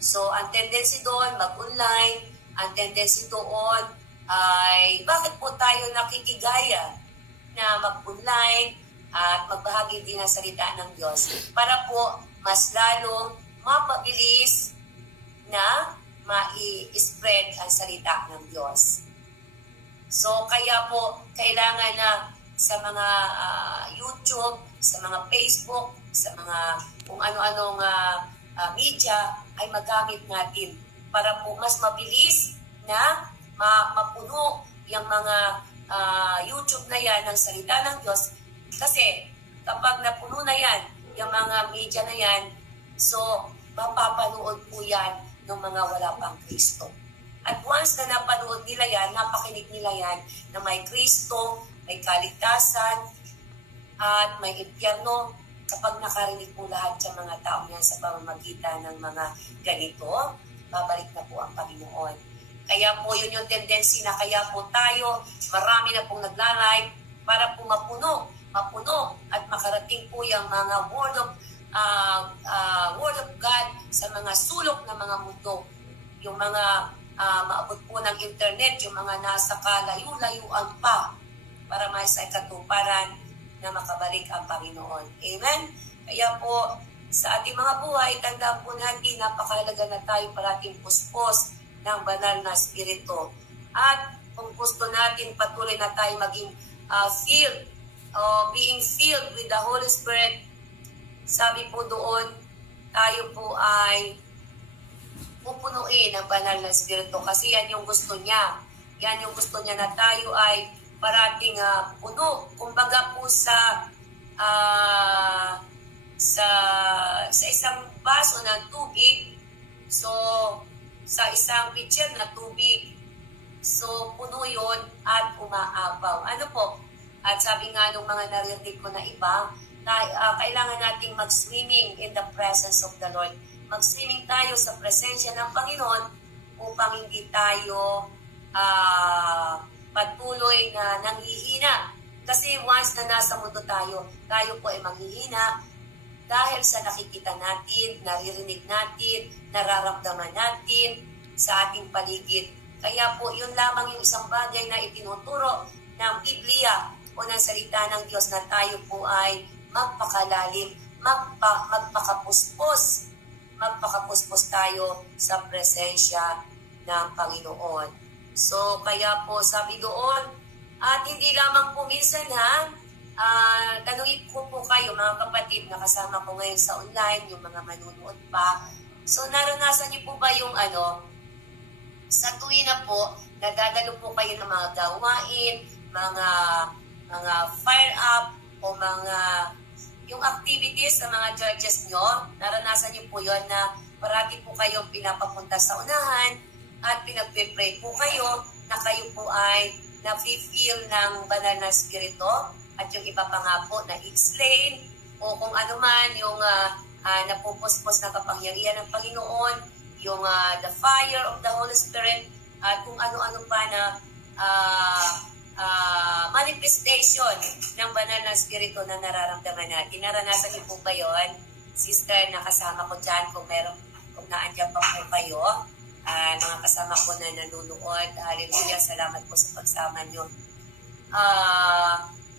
So, ang tendency doon, mag-online. Ang tendency doon ay bakit po tayo nakikigaya na mag-online at magbahagi din ng salita ng Diyos para po mas lalong mapabilis na mai-spread ang salita ng Diyos. So, kaya po, kailangan na sa mga YouTube, sa mga Facebook, sa mga kung ano-anong media ay magamit natin para po mas mabilis na mapuno yung mga YouTube na yan ng salita ng Diyos. Kasi kapag napuno na yan, yung mga media na yan, so mapapanood po yan ng mga wala pang Kristo. At once na napanood nila yan, napakinig nila yan na may Kristo, may kaligtasan, at may impyerno, kapag nakarinig po lahat sa mga tao yan sa pamamagitan ng mga ganito, babalik na po ang Panginoon. Kaya po yun yung tendency na kaya po tayo, marami na pong nagla-live para po mapuno at makarating po yung mga word of God sa mga sulok ng mga mundo. Yung mga maabot po ng internet, yung mga nasa kalayo-layuan pa para may sa katuparan na makabalik ang Panginoon. Amen? Kaya po, sa ating mga buhay, tandaan po natin, napakahalaga na tayo parating puspos ng banal na Espiritu. At kung gusto natin patuloy na tayo maging being filled with the Holy Spirit, sabi po doon, tayo po ay pupunuin ang banal na Espiritu kasi yan yung gusto niya. Yan yung gusto niya na tayo ay parating puno. Kumbaga po sa isang baso ng tubig, so sa isang pitcher na tubig, so puno yun at umaapaw. Ano po? At sabi nga nung mga naririnig ko na iba, kailangan nating mag-swimming in the presence of the Lord. Mag-swimming tayo sa presensya ng Panginoon upang hindi tayo patuloy na nanghihina. Kasi once na nasa mundo tayo po ay manghihina dahil sa nakikita natin, naririnig natin, nararamdaman natin sa ating paligid. Kaya po yun lamang yung isang bagay na itinuturo ng Biblia o ng salita ng Diyos na tayo po ay magpakalalim, magpakapuspos tayo sa presensya ng Panginoon. So, kaya po sabi doon, at hindi lamang po minsan tanungin ko po kayo mga kapatid na kasama ko ngayon sa online, yung mga manunood pa. So, naranasan niyo po ba yung sa tuwi na po, nadadalo po kayo ng mga gawain, mga fire up, o yung activities sa mga churches nyo, naranasan niyo po yon na parati po kayong pinapapunta sa unahan at pinagpe-pray po kayo na kayo po ay na-feel ng banal na Espiritu at yung iba pa nga po na explain o kung ano man yung napupuspos na kapangyarihan ng Panginoon, yung the fire of the Holy Spirit at kung ano-ano pa na manifestation ng banal na Espiritu na nararamdaman natin. Naranasan niyo po ba yun? Sister, na kasama ko dyan kung naandyan pa po kayo. Mga kasama ko na nanonood. Hallelujah, salamat po sa pagsama nyo.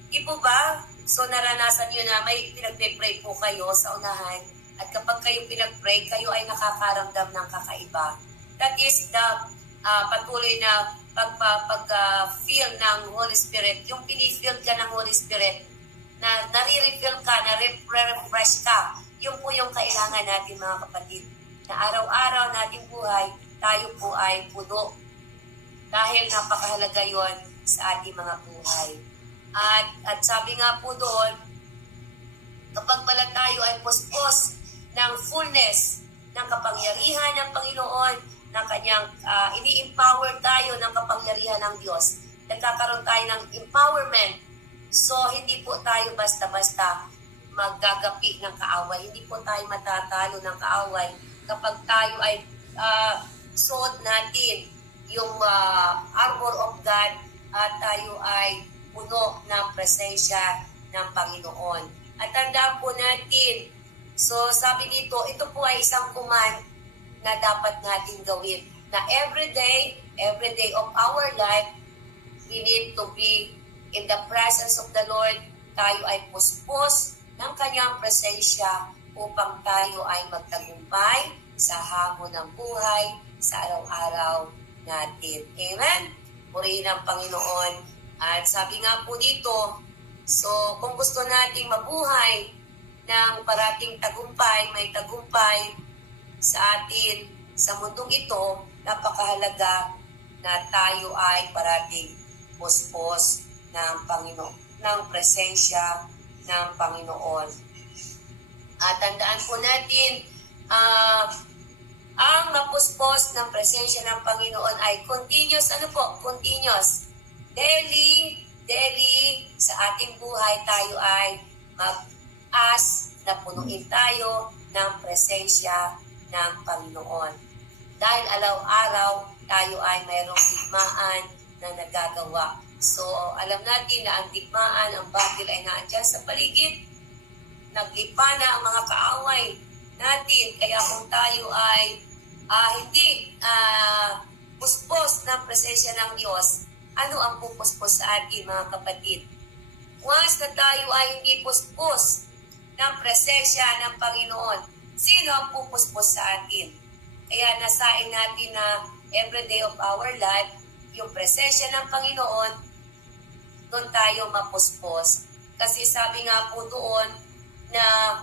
Di po ba? So naranasan nyo na may pinagpe-pray po kayo sa unahan at kapag kayo pinag-pray, kayo ay nakakaramdam ng kakaiba. That is the patuloy na pag-feel ng Holy Spirit. Yung pinifeel ka ng Holy Spirit, na nare-refill ka, na-refresh ka. Yung po yung kailangan natin mga kapatid. Na araw-araw nating buhay, tayo po ay puno. Dahil napakahalaga yon sa ating mga buhay. At sabi nga po doon, kapag pala tayo ay puspos ng fullness ng kapangyarihan ng Panginoon, ng kanyang ini-empower tayo ng kapangyarihan ng Diyos, nagkakaroon tayo ng empowerment. So, hindi po tayo basta-basta maggagapi ng kaaway. Hindi po tayo matatalo ng kaaway kapag tayo ay suot natin yung armor of God at tayo ay puno ng presensya ng Panginoon. At tandaan po natin, so sabi dito, ito po ay isang command na dapat natin gawin. Na every day of our life, we need to be in the presence of the Lord. Tayo ay puspos ng kanyang presensya upang tayo ay magtagumpay sa hamon ng buhay sa araw-araw natin. Amen? Purihin ang Panginoon. At sabi nga po dito, so kung gusto nating mabuhay ng parating tagumpay, may tagumpay, sa atin sa mundong ito, napakahalaga na tayo ay parating puspos ng Panginoon, ng presensya ng Panginoon. At tandaan po natin, ang mapuspos ng presensya ng Panginoon ay continuous, continuous. Daily, sa ating buhay tayo ay mag-ask na punuin tayo ng presensya ng Panginoon. Dahil araw-araw tayo ay mayroong digmaan na nagagawa. So, alam natin na ang digmaan, ang battle ay naandyan sa paligid. Naglipa na ang mga kaaway natin. Kaya kung tayo ay hindi puspos ng presensya ng Diyos, ano ang pupuspos sa atin, mga kapatid? Once na tayo ay hindi puspos ng presensya ng Panginoon, sino ang pupuspos sa atin? Kaya nasain natin na every day of our life, yung presensya ng Panginoon, doon tayo mapuspos. Kasi sabi nga po doon na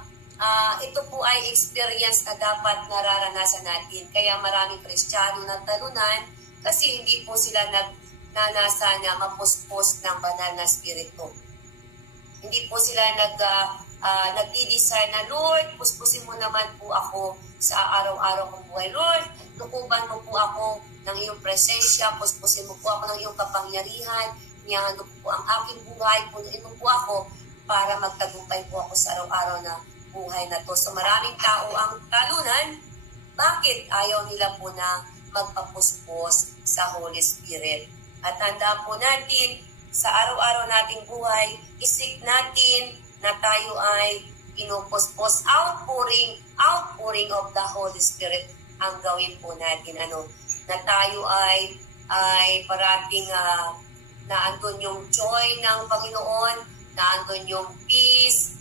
ito po ay experience na dapat nararanasan natin. Kaya maraming Kristiyano na talunan kasi hindi po sila nagnanasa na mapuspos ng banal na spirito. Hindi po sila nagdi-desire na, Lord, puspusin mo naman po ako sa araw-araw kong buhay. Lord, lukuban mo po ako ng iyong presensya, puspusin mo po ako ng iyong kapangyarihan, niyahan mo po ang aking buhay, punuin mo po ako para magtagumpay po ako sa araw-araw na buhay na to. So maraming tao ang talunan, bakit ayaw nila po na magpapuspos sa Holy Spirit? At tandaan po natin, sa araw-araw nating buhay, isip natin na tayo ay pinupuspos, outpouring of the Holy Spirit ang gawin po natin. Na tayo ay parating na andun yung joy ng Panginoon, na andun yung peace,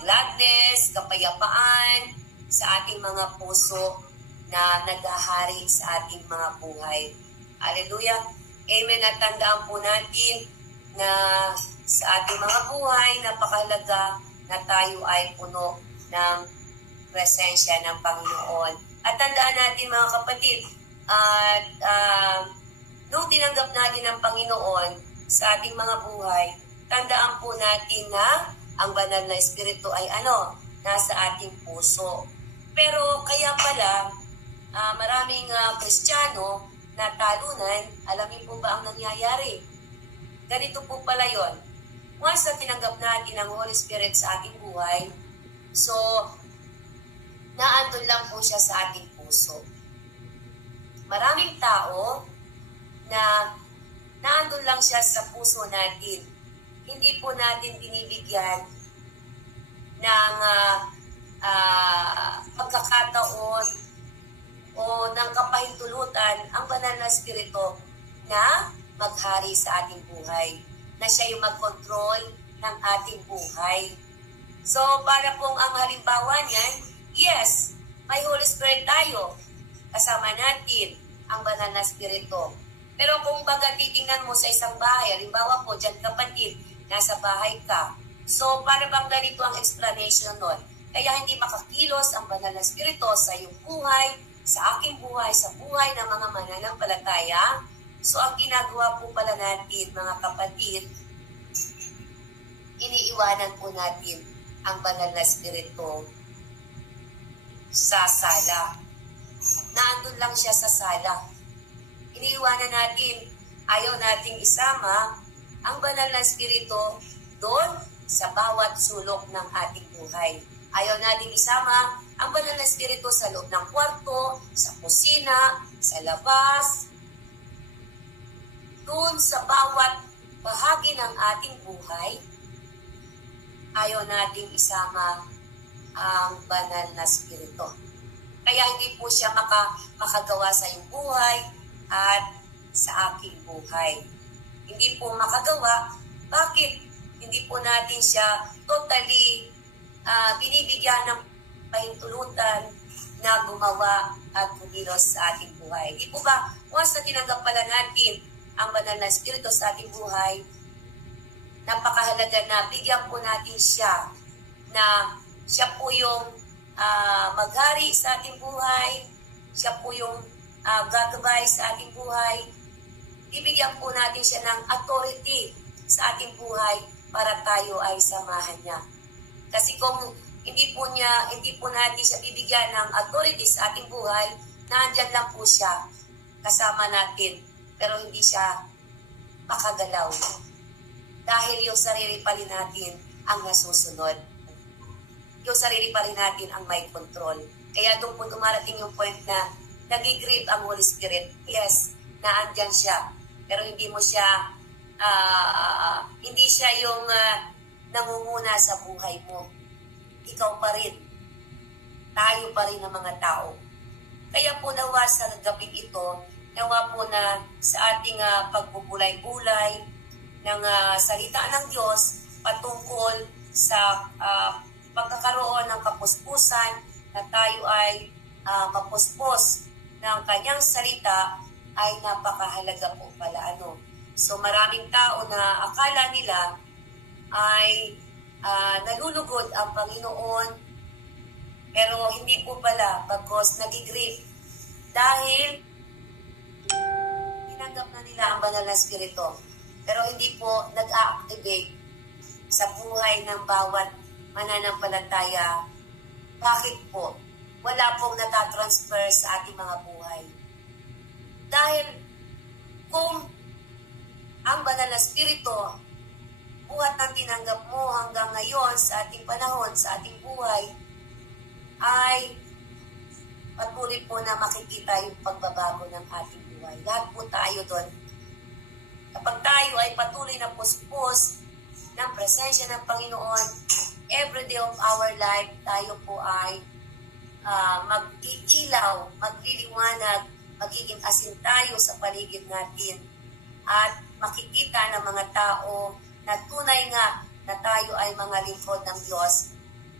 gladness, kapayapaan sa ating mga puso na naghahari sa ating mga buhay. Hallelujah! Amen. At tandaan po natin na sa ating mga buhay, napakahalaga na tayo ay puno ng presensya ng Panginoon. At tandaan natin, mga kapatid, nung tinanggap natin ng Panginoon sa ating mga buhay, tandaan po natin na ang banal na Espiritu ay nasa ating puso. Pero kaya pala, maraming Kristiyano na talunan, alamin po ba ang nangyayari? Ganito po pala yon. Once na tinanggap natin ang Holy Spirit sa ating buhay, so, naandun lang po siya sa ating puso. Maraming tao na naandun lang siya sa puso natin. Hindi po natin binibigyan ng pagkakataon o ng kapahintulutan ang banal na Espiritu na maghari sa ating buhay. Na siya yung mag-control ng ating buhay. So, para pong ang halimbawa niyan, yes, may Holy Spirit tayo. Kasama natin ang banal na Espiritu. Pero kung baga titingnan mo sa isang bahay, halimbawa po, dyan kapatid, nasa bahay ka. So, para bang ganito ang explanation nun? Kaya hindi makakilos ang banal na Espiritu sa iyong buhay, sa aking buhay, sa buhay ng mga mananampalataya. So, ang ginagawa po pala natin, mga kapatid, iniiwanan po natin ang banal na Espiritu sa sala. Naandun lang siya sa sala. Iniiwanan natin, ayaw nating isama ang banal na Espiritu doon sa bawat sulok ng ating buhay. Ayaw nating isama ang banal na Espiritu sa loob ng kwarto, sa kusina, sa labas, doon sa bawat bahagi ng ating buhay. Ayaw nating isama ang banal na Espiritu. Kaya hindi po siya makagawa sa iyong buhay at sa aking buhay. Hindi po makagawa. Bakit? Hindi po natin siya totally binibigyan ng pahintulutan na gumawa at kumilos sa ating buhay. Hindi po ba, once na tinanggap pala natin ang banal na Espiritu sa ating buhay, napakahalaga na bigyan po natin siya na siya po yung maghari sa ating buhay. Siya po yung gagabay sa ating buhay. Bibigyan po natin siya ng authority sa ating buhay para tayo ay samahan niya. Kasi kung hindi po natin siya bibigyan ng authority sa ating buhay, nandyan lang po siya kasama natin, pero hindi siya makagalaw. Dahil yung sarili pa rin natin ang nasusunod. Yung sarili pa rin natin ang may control. Kaya doon po dumarating yung point na nag-grieve ang Holy Spirit. Yes, naandyan siya. Pero hindi mo siya, hindi siya yung nangunguna sa buhay mo. Ikaw pa rin. Tayo pa rin ang mga tao. Kaya po nawa sa gabing ito, nawa po na sa ating pagbubulay-bulay ng salita ng Diyos patungkol sa pagkakaroon ng kapuspusan na tayo ay mapuspos ng kanyang salita ay napakahalaga po pala. So maraming tao na akala nila ay nalulugod ang Panginoon, pero hindi po pala, bagos nag-grieve dahil tinanggap na nila ang banal na spirito, pero hindi po nag-activate sa buhay ng bawat mananampalataya. Bakit po? Wala pong natatransfer sa ating mga buhay. Dahil kung ang banal na spirito, buhat ng tinanggap mo hanggang ngayon sa ating panahon, sa ating buhay, ay patuloy po na makikita yung pagbabago ng ating buhay. Lahat po tayo doon. Kapag tayo ay patuloy na puspos ng presensya ng Panginoon, every day of our life, tayo po ay mag-iilaw, magliliwanag, magiging asin tayo sa paligid natin, at makikita ng mga tao na tunay nga na tayo ay mga lingkod ng Diyos,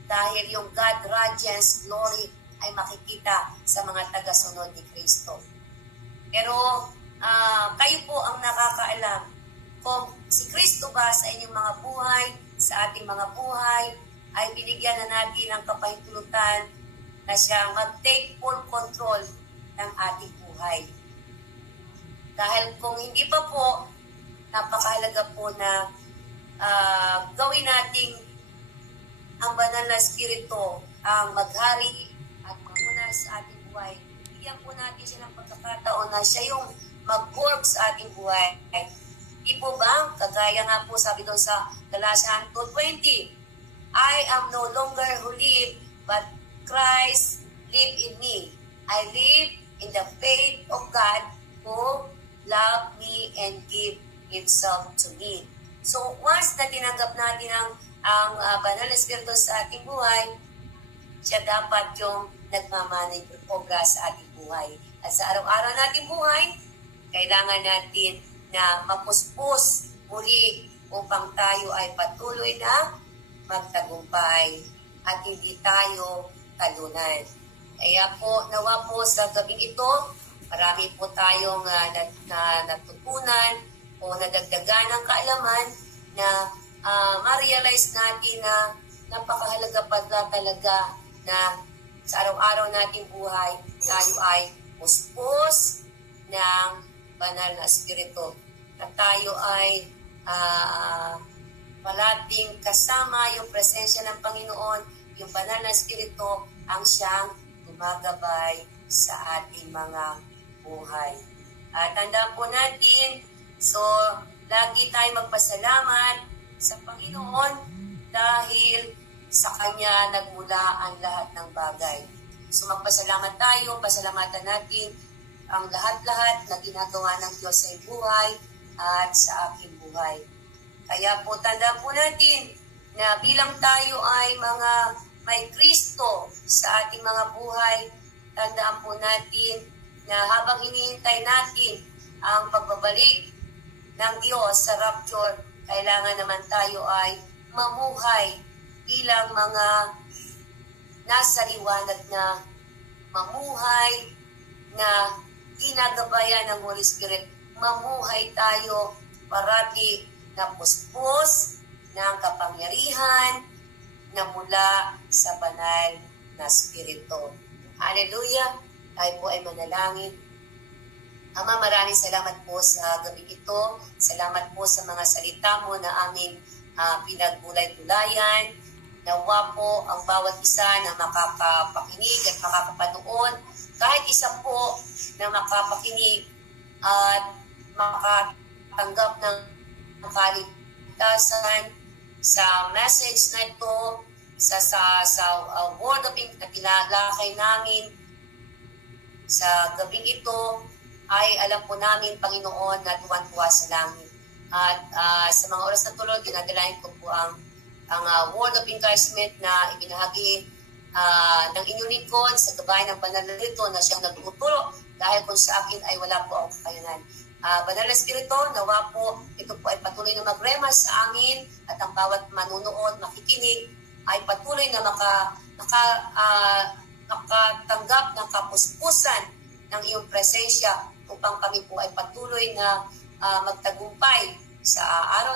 dahil yung God radiance, glory, ay makikita sa mga tagasunod ni Kristo. Pero kayo po ang nakakaalam kung si Kristo ba sa inyong mga buhay, sa ating mga buhay, ay binigyan na natin ng kapahintulutan na siya mag-take full control ng ating buhay. Dahil kung hindi pa po, napakahalaga po na gawin nating ang banal na spirito ang maghari at mamuna sa ating buhay. Bigyan po natin siya ng pagkakataon na siya yung mag-work sa ating buhay. Di po ba? Kagaya nga po sabi doon sa Galatians 2:20, I am no longer who live, but Christ live in me. I live in the faith of God who loved me and give Himself to me. So once na tinanggap natin ang banal na spirito sa ating buhay, siya dapat yung nagmamanage sa ating buhay. At sa araw-araw nating buhay, kailangan natin na mapuspos muli upang tayo ay patuloy na magtagumpay at hindi tayo talunan. Kaya po, nawa po sa gabing ito, marami po tayong natutunan o nadagdagan ng kaalaman na ma-realize natin na napakahalaga pala talaga na sa araw-araw nating buhay, tayo ay puspos ng banal na spirito. Na tayo ay palating kasama yung presensya ng Panginoon, yung banal na spirito ang siyang gumagabay sa ating mga buhay. At tandaan po natin, so lagi tayo magpasalamat sa Panginoon dahil sa Kanya nagmula ang lahat ng bagay. So magpasalamat tayo, pasalamatan natin ang lahat-lahat na ginagawa ng Diyos sa buhay at sa aking buhay. Kaya po tandaan po natin na bilang tayo ay mga may Kristo sa ating mga buhay, tandaan po natin na habang hinihintay natin ang pagbabalik ng Diyos sa rapture, kailangan naman tayo ay mamuhay bilang mga nasa liwanag na mamuhay na ginagabayan ng Holy Spirit. Mamuhay tayo parati na puspos ng kapangyarihan na mula sa banal na Espiritu. Hallelujah! Tayo po ay manalangin. Ama, maraming salamat po sa gabi ito. Salamat po sa mga salita mo na aming pinagbulay-bulayan. Nawa po ang bawat isa na makakapakinig at makakapanood. Kahit isa po na makapakinig at makatanggap ng kaligtasan sa message na ito, sa word of faith na tinalakay namin sa gabing ito, ay alam po namin, Panginoon, na tuwan-tuwa sa langit. At sa mga oras na tulog, dinadalain ko po ang word of encouragement na ibinahagi ng inyong lingkod sa gabayan ng banal na rito na siyang nagtuturo dahil kung sa akin ay wala po akong kakayanan. Banal na Espiritu, nawa po ito po ay patuloy na magrema sa amin at ang bawat manunood, makikinig ay patuloy na makatanggap ng kapuspusan ng iyong presensya upang kami po ay patuloy na magtagumpay sa araw